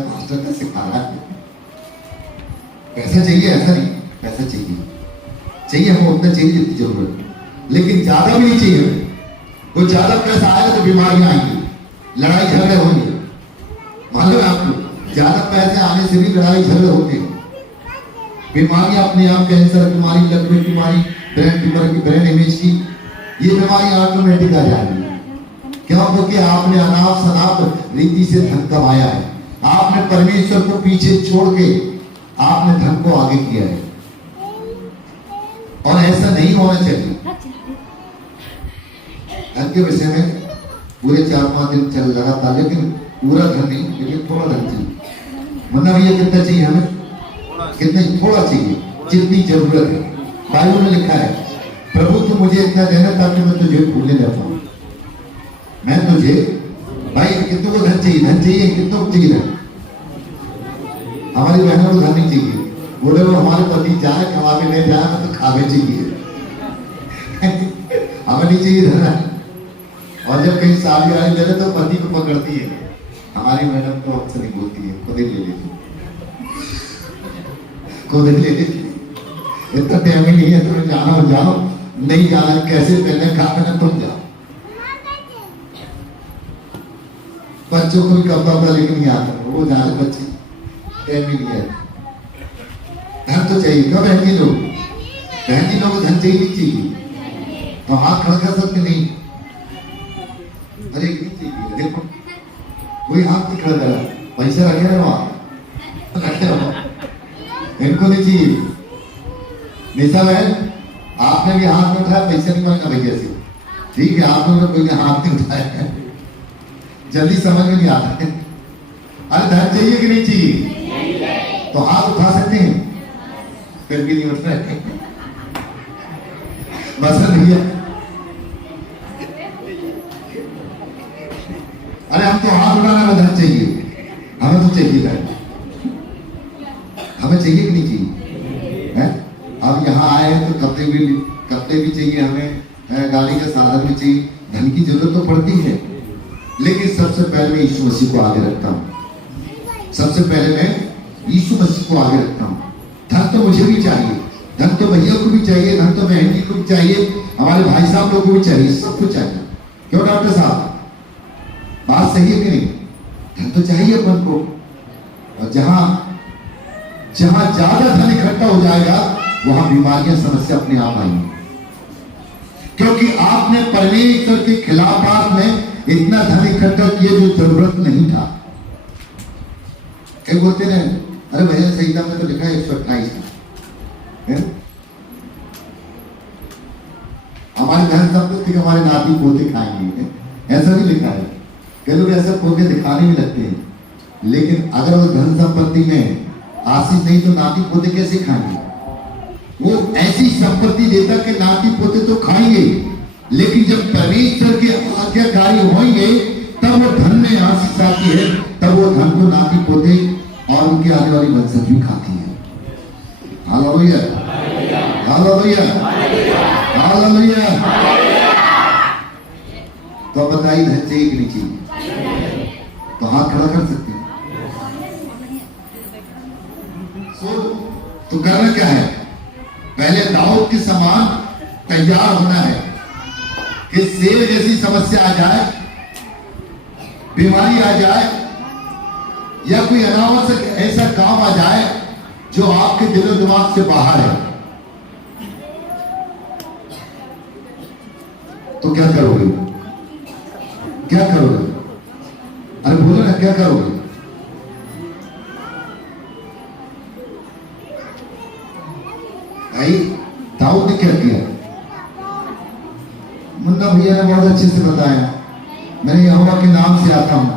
मास्टर का सिखा रहा है, पैसा चाहिए ऐसा नहीं, पैसा चाहिए हमें उतना चाहिए जितनी जरूरत, लेकिन ज्यादा भी नहीं चाहिए। वो ज्यादा पैसा आएगा तो बीमारियां आएंगी, लड़ाई झगड़े होंगे। मालूम है आपको, ज्यादा पैसे आने से भी लड़ाई झगड़े होते हैं, बीमारियां अपने आप, कैंसर बीमारी, लकवे की बीमारी, ब्रेन ट्यूमर की, ब्रेन इमेज की, ये बीमारी ऑटोमेटिक आ जाएगी। क्यों? क्योंकि आपने अनाप शनाप रीति से धन कमाया है, आपने परमेश्वर को पीछे छोड़ के आपने धन को आगे किया है, और ऐसा नहीं होना चाहिए। धन के विषय में पूरे 4-5 दिन चल लगातार, लेकिन पूरा धन नहीं, लेकिन थोड़ा धन चाहिए। मतलब ये कितना चाहिए हमें? कितना? थोड़ा चाहिए, जितनी जरूरत है। बाइबल में लिखा है, प्रभु तू मुझे इतना देना ताकि मैं तुझे भूलने न पाऊं। मैं तुझे, भाई कितनों को धन चाहिए? धन चाहिए, कितनों को चाहिए धन? हमारी बहनों को धन नहीं चाहिए, बोले वो हमारे पति जाए कमा के नहीं जाए, मैं तो खावे चाहिए हमें नहीं चाहिए धन। और जब कहीं शादी वाली ले तो पति को पकड़ती है, हमारी मैडम तो हमसे नहीं बोलती है, खुद ही ले लेती, खुद ही ले लेती। इतना टाइम ही नहीं है, तुम्हें जाना हो जाओ, नहीं जाना कैसे पहने खा पहने तुम जाओ। बच्चों को भी कपड़ा था लेकिन नहीं आता, वो जाने बच्चे टाइम ही नहीं है। धन तो चाहिए। क्यों बहन जी लोग, बहन जी लोग धन चाहिए नहीं चाहिए? तो हाथ खड़ा कर सकते नहीं? अरे नहीं चाहिए, देखो कोई हाथ नहीं खड़ा करा, पैसा रखे ना वहां, रखे रहो, इनको नहीं चाहिए। निशा बहन, आपने भी हाथ में उठाया, पैसा नहीं मांगा भैया से, ठीक है? आप लोगों ने कोई ने हाथ नहीं उठाया, जल्दी समझ में नहीं आता है। अरे धन चाहिए कि नहीं चाहिए? तो हाथ उठा सकते हैं, फिर भी नहीं उठ रहे बस भैया। अरे हम तो हाथ उठाने में धन चाहिए, हमें तो चाहिए धन, हमें चाहिए कि नहीं चाहिए? है? अब यहाँ आए हैं तो कपड़े भी चाहिए हमें, गाड़ी का साधन भी चाहिए, धन की जरूरत तो पड़ती है। लेकिन सबसे पहले मैं यीशु मसीह को आगे रखता हूँ, सबसे पहले मैं यीशु मसीह को आगे रखता हूँ। धन तो मुझे भी चाहिए, धन तो भैया को भी चाहिए, धन तो बहन जी को भी चाहिए, हमारे भाई साहब लोगों को भी चाहिए, सबको चाहिए। क्यों डॉक्टर साहब, बात सही है कि नहीं? धन तो चाहिए अपन को। और जहां ज्यादा धन इकट्ठा हो जाएगा वहां बीमारियां, समस्या अपने आप आएंगी, क्योंकि आपने परमेश्वर के खिलाफ में इतना धन इकट्ठा किया जो जरूरत नहीं था। क्या बोलते हैं? अरे भैया संहिता में तो लिखा है 128 है, हमारे धन संपत्ति के हमारे नाती पोते खाएंगे, ऐसा भी लिखा है। कई लोग ऐसा पोते दिखाने भी लगते हैं, लेकिन अगर वो धन संपत्ति में आशीष नहीं तो नाती पोते कैसे खाएंगे? वो ऐसी संपत्ति देता कि नाती पोते तो खाएंगे, लेकिन जब परमेश्वर के आज्ञाकारी होंगे तब वो धन में आशीष आती है, तब वो धन को नाती पोते और उनके आने वाली वंशज भी खाती है। Hallelujah, hallelujah, hallelujah. तो बताइए धन चाहिए कि नहीं चाहिए? तो हाथ खड़ा कर सकते हैं। तो करना क्या है? पहले दाऊद के समान तैयार होना है कि शेर जैसी समस्या आ जाए, बीमारी आ जाए, या कोई अनावश्यक ऐसा काम आ जाए जो आपके दिलो दिमाग से बाहर है, तो क्या करोगे? क्या करोगे? अरे बोलो ना, क्या करोगे? भाई दाऊद ने क्या किया? मुन्ना भैया ने बहुत अच्छे से बताया, मैं यहोवा के नाम से आता हूं,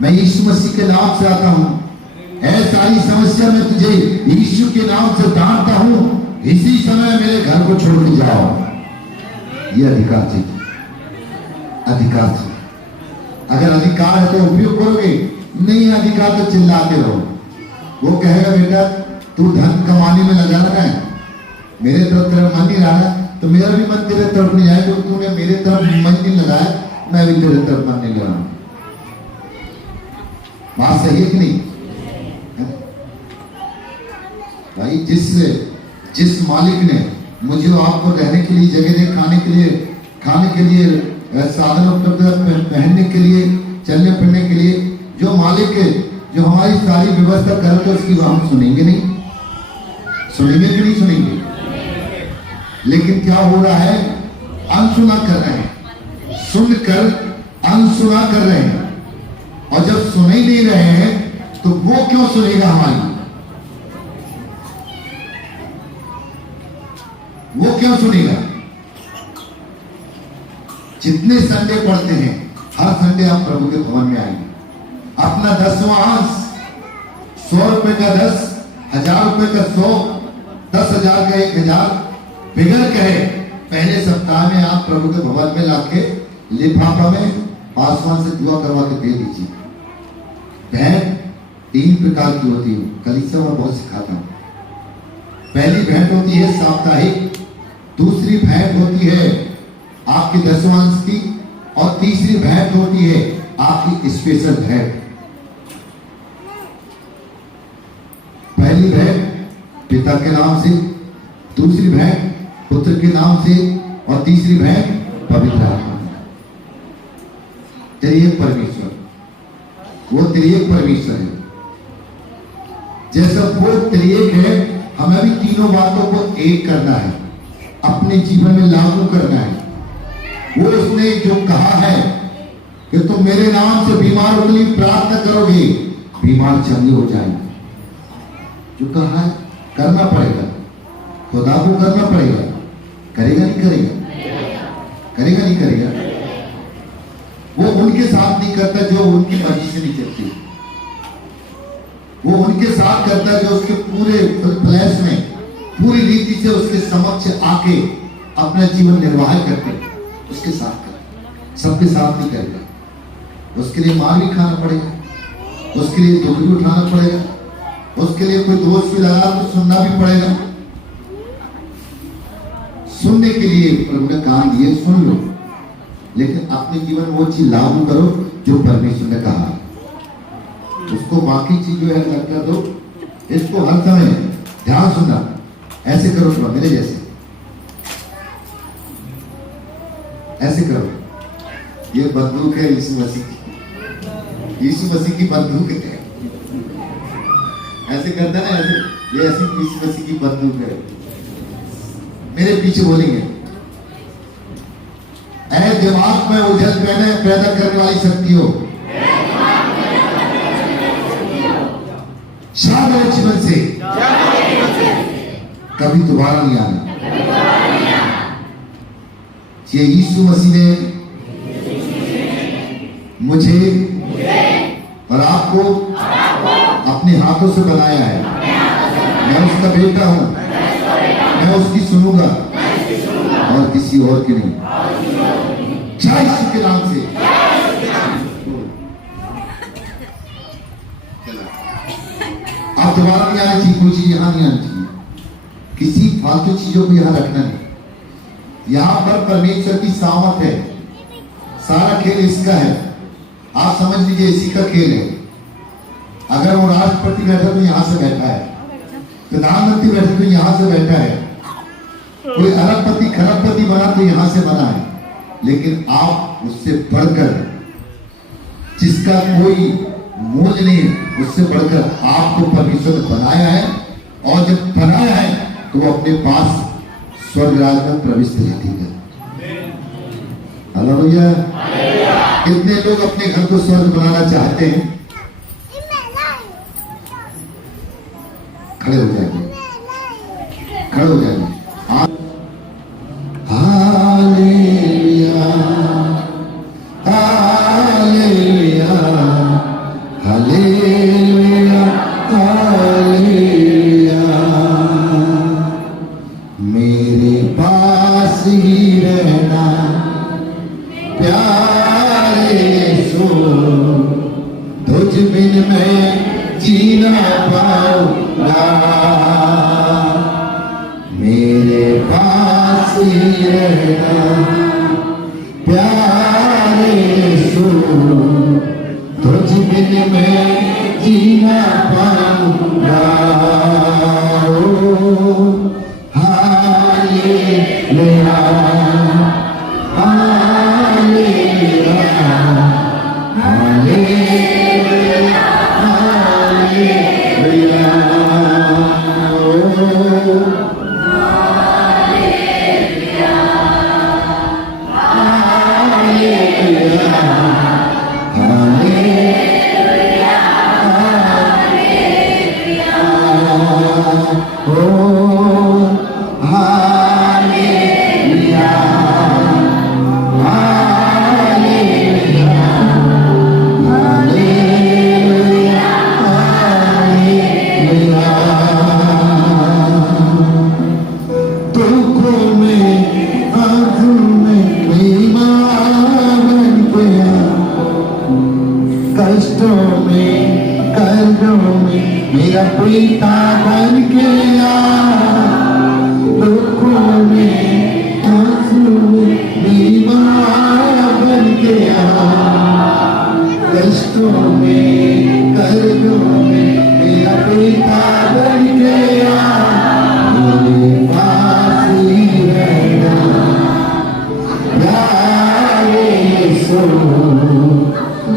मैं यीशु मसीह के नाम से आता हूं, ऐसा ही समस्या में तुझे यीशु के नाम से डांटता हूं, इसी समय मेरे घर को छोड़ के जाओ। ये अधिकार चाहिए, अधिकार चाहिए। अगर अधिकार है तो उपयोग करोगे, नहीं है अधिकार तो चिल्लाते रहो। वो कहेगा बेटा तू धन कमाने में लगा रहा है, मेरे तरफ तेरा मन नहीं रहा है, तो मेरा भी मन तेरे तरफ नहीं आएगा, तूने मेरे तरफ मन नहीं लगाया मैं भी तेरे तरफ मानने लगा हूं। बात सही है कि नहीं? भाई जिस मालिक ने मुझे आपको रहने के लिए जगह दे, खाने के लिए साधन उपलब्ध, पहनने के लिए, चलने फिरने के लिए, जो मालिक है, जो हमारी सारी व्यवस्था करे, तो उसकी हम सुनेंगे नहीं? सुनेंगे कि नहीं सुनेंगे? लेकिन क्या हो रहा है? अनसुना कर रहे हैं, सुनकर अनसुना कर रहे हैं। और जब सुन ही नहीं रहे हैं तो वो क्यों सुनेगा हमारी? वो क्यों सुनेगा? जितने संडे पढ़ते हैं, हर संडे आप प्रभु के भवन में आएंगे, अपना 10वां अंश, 100 रुपए का 10, 1000 रुपए का 100, 10,000 का 1,000 बिगड़ कहे पहले सप्ताह में आप प्रभु के भवन में लाके लिफाफा में पासवान से दुआ करवा के दे दीजिए। भेंट 3 प्रकार की होती है, कलीसिया में बहुत सिखाता हूं। पहली भेंट होती है साप्ताहिक, दूसरी भेंट होती है आपकी 10वां अंश की, और तीसरी भेंट होती है आपकी स्पेशल भेंट। पहली भेंट पिता के नाम से, दूसरी भेंट पुत्र के नाम से, और तीसरी भेंट पवित्र आत्मा। त्रिएक परमेश्वर, वो त्रिएक परमेश्वर है। जैसा वो त्रिएक है, हमें भी तीनों बातों को एक करना है, अपने जीवन में लागू करना है। वो उसने जो कहा है कि तुम मेरे नाम से बीमारों के लिए प्रार्थना करोगे, बीमार चंगे हो जाएंगे, जो कहा है करना पड़ेगा, खुदा को करना पड़ेगा। करेगा नहीं करेगा? करेगा नहीं करेगा? वो उनके साथ नहीं करता जो उनकी मर्जी से नहीं चलती, वो उनके साथ करता है जो उसके पूरे फ्लैश में पूरी रीति से उसके समक्ष आके अपना जीवन निर्वाह करते, उसके साथ कर, सबके साथ नहीं करेगा। उसके लिए मार भी खाना पड़ेगा, उसके लिए दुख भी उठाना पड़ेगा, उसके लिए कोई दोष भी लगा तो सुनना भी पड़ेगा। सुनने के लिए प्रभु ने काम दिए, सुन लो, लेकिन अपने जीवन में वो चीज लागू करो जो परमेश्वर ने कहा। उसको बाकी चीज जो है कर दो। इसको हर समय ध्यान सुनना, ऐसे करो थोड़ा मेरे जैसे, ऐसे करो। ये बंदूक है यीशु मसीह की, यीशु मसीह की बंदूक है। ऐसे करता ना, ऐसे, ये ऐसी यीशु मसीह की बंदूक है। मेरे पीछे बोलेंगे, ऐ दिमाग में उलझन पैदा करने वाली शक्ति हो, शायद मेरे जीवन से कभी दोबारा नहीं आना। ये यीशु मसीह ने मुझे और आपको अपने हाथों से बनाया है। मैं उसका बेटा हूं, मैं उसकी सुनूंगा और किसी और की नहीं। जय यीशु के नाम से। आप दोबारा नहीं आनी चाहिए, कोई चीज यहां नहीं आनी चाहिए, किसी फालतू चीजों को यहां रखना नहीं। यहां पर परमेश्वर की सामर्थ है, सारा खेल इसका है। आप समझ लीजिए इसी का खेल है। अगर वो राष्ट्रपति बैठा तो यहां से बैठा है, प्रधानमंत्री बैठा तो यहां से बैठा है, कोई अरबपति खरबपति बना तो यहां से बना है। लेकिन आप उससे बढ़कर, जिसका कोई मूल्य नहीं है, उससे बढ़कर आपको परमेश्वर ने बनाया है। और जब बनाया है तो वो अपने पास स्वर्ग राज में प्रवेश दिलाती है। हालेलुया। कितने लोग अपने घर को स्वर्ग बनाना चाहते हैं? खड़े हो जाएंगे, खड़े हो जाएंगे। Hallelujah, hallelujah, hallelujah, hallelujah. मेरे पास ही रहना प्यारे सो, तुझ बिन मैं जी ना पाऊंगा। मेरे पास ही रहना प्यारे में जीना पाऊंगा। Hallelujah, hallelujah, hallelujah, hallelujah. कष्टों में कर्जों में मेरा पिता बन गया। दुखों में आंसू में बीमार बन गया। कष्टों में कर्जों में मेरा पिता बन गया। मेरे पास ही रहना प्यारे यीशु,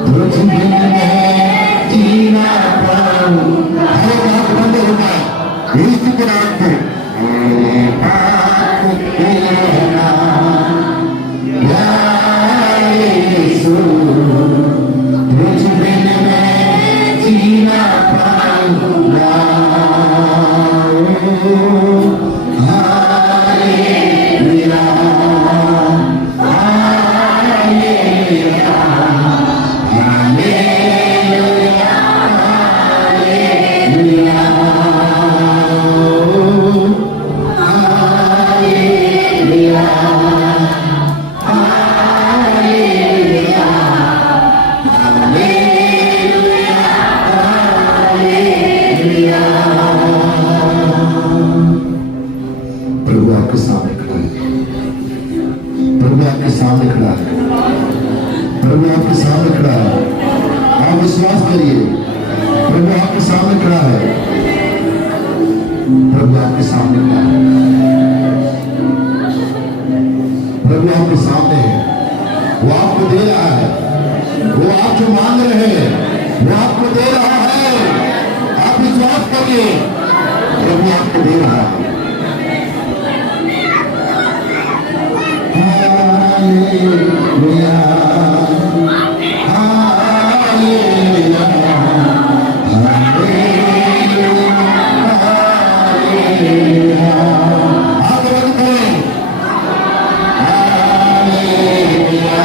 तुझ बिन मैं जीना पाऊंगा। हर बात बंद होगा यीशु के नाम पे। मेरे पास ही रहना प्यारे यीशु, तुझ बिन मैं जीना पाऊंगा। Hallelujah, hallelujah, hallelujah, hallelujah, hallelujah, hallelujah, hallelujah. प्रभु आपके सामने खड़ा है। प्रभु आपके सामने खड़ा है। प्रभु आपके सामने खड़ा है। आप विश्वास करिए, प्रभु आपके सामने खड़ा है। प्रभु आपके सामने खड़ा है। प्रभु आपके सामने है। वो आपको दे रहा है। वो आप जो मांग रहे हैं वो आपको दे रहा है। आप विश्वास करिए, प्रभु आपको दे रहा है। Hallelujah, hallelujah, hallelujah. हाथ बंद करें। Hallelujah,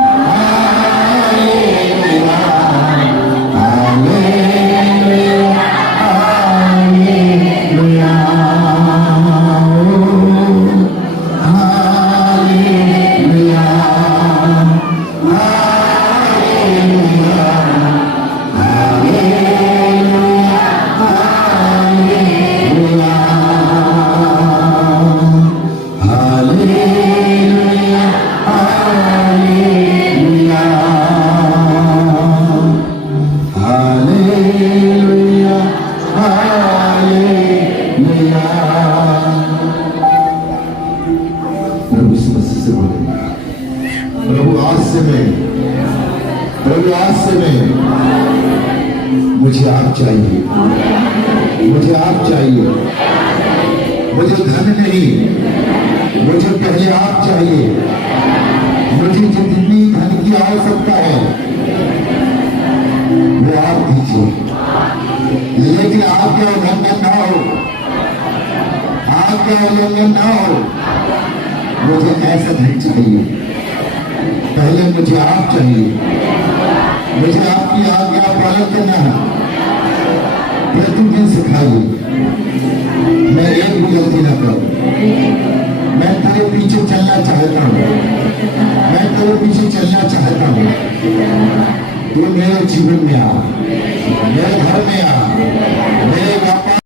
hallelujah, hallelujah, hallelujah. प्रभु आज से मैं मुझे आप चाहिए। मुझे आप चाहिए। मुझे धन नहीं, मुझे पहले आप चाहिए। मुझे जितनी धन की आवश्यकता है वो आप दीजिए, लेकिन आपका उल्लंघन ना हो। आपका उल्लंघन ना हो। मुझे ऐसा धन चाहिए। पहले मुझे आप चाहिए। मुझे आपकी आज्ञा पालन करना है। प्रतिदिन सिखाइए। मैं एक भी गलती ना करूं। मैं तेरे पीछे चलना चाहता हूं। मैं तेरे पीछे चलना चाहता हूं। तू मेरे जीवन में आ, मेरे घर में आ,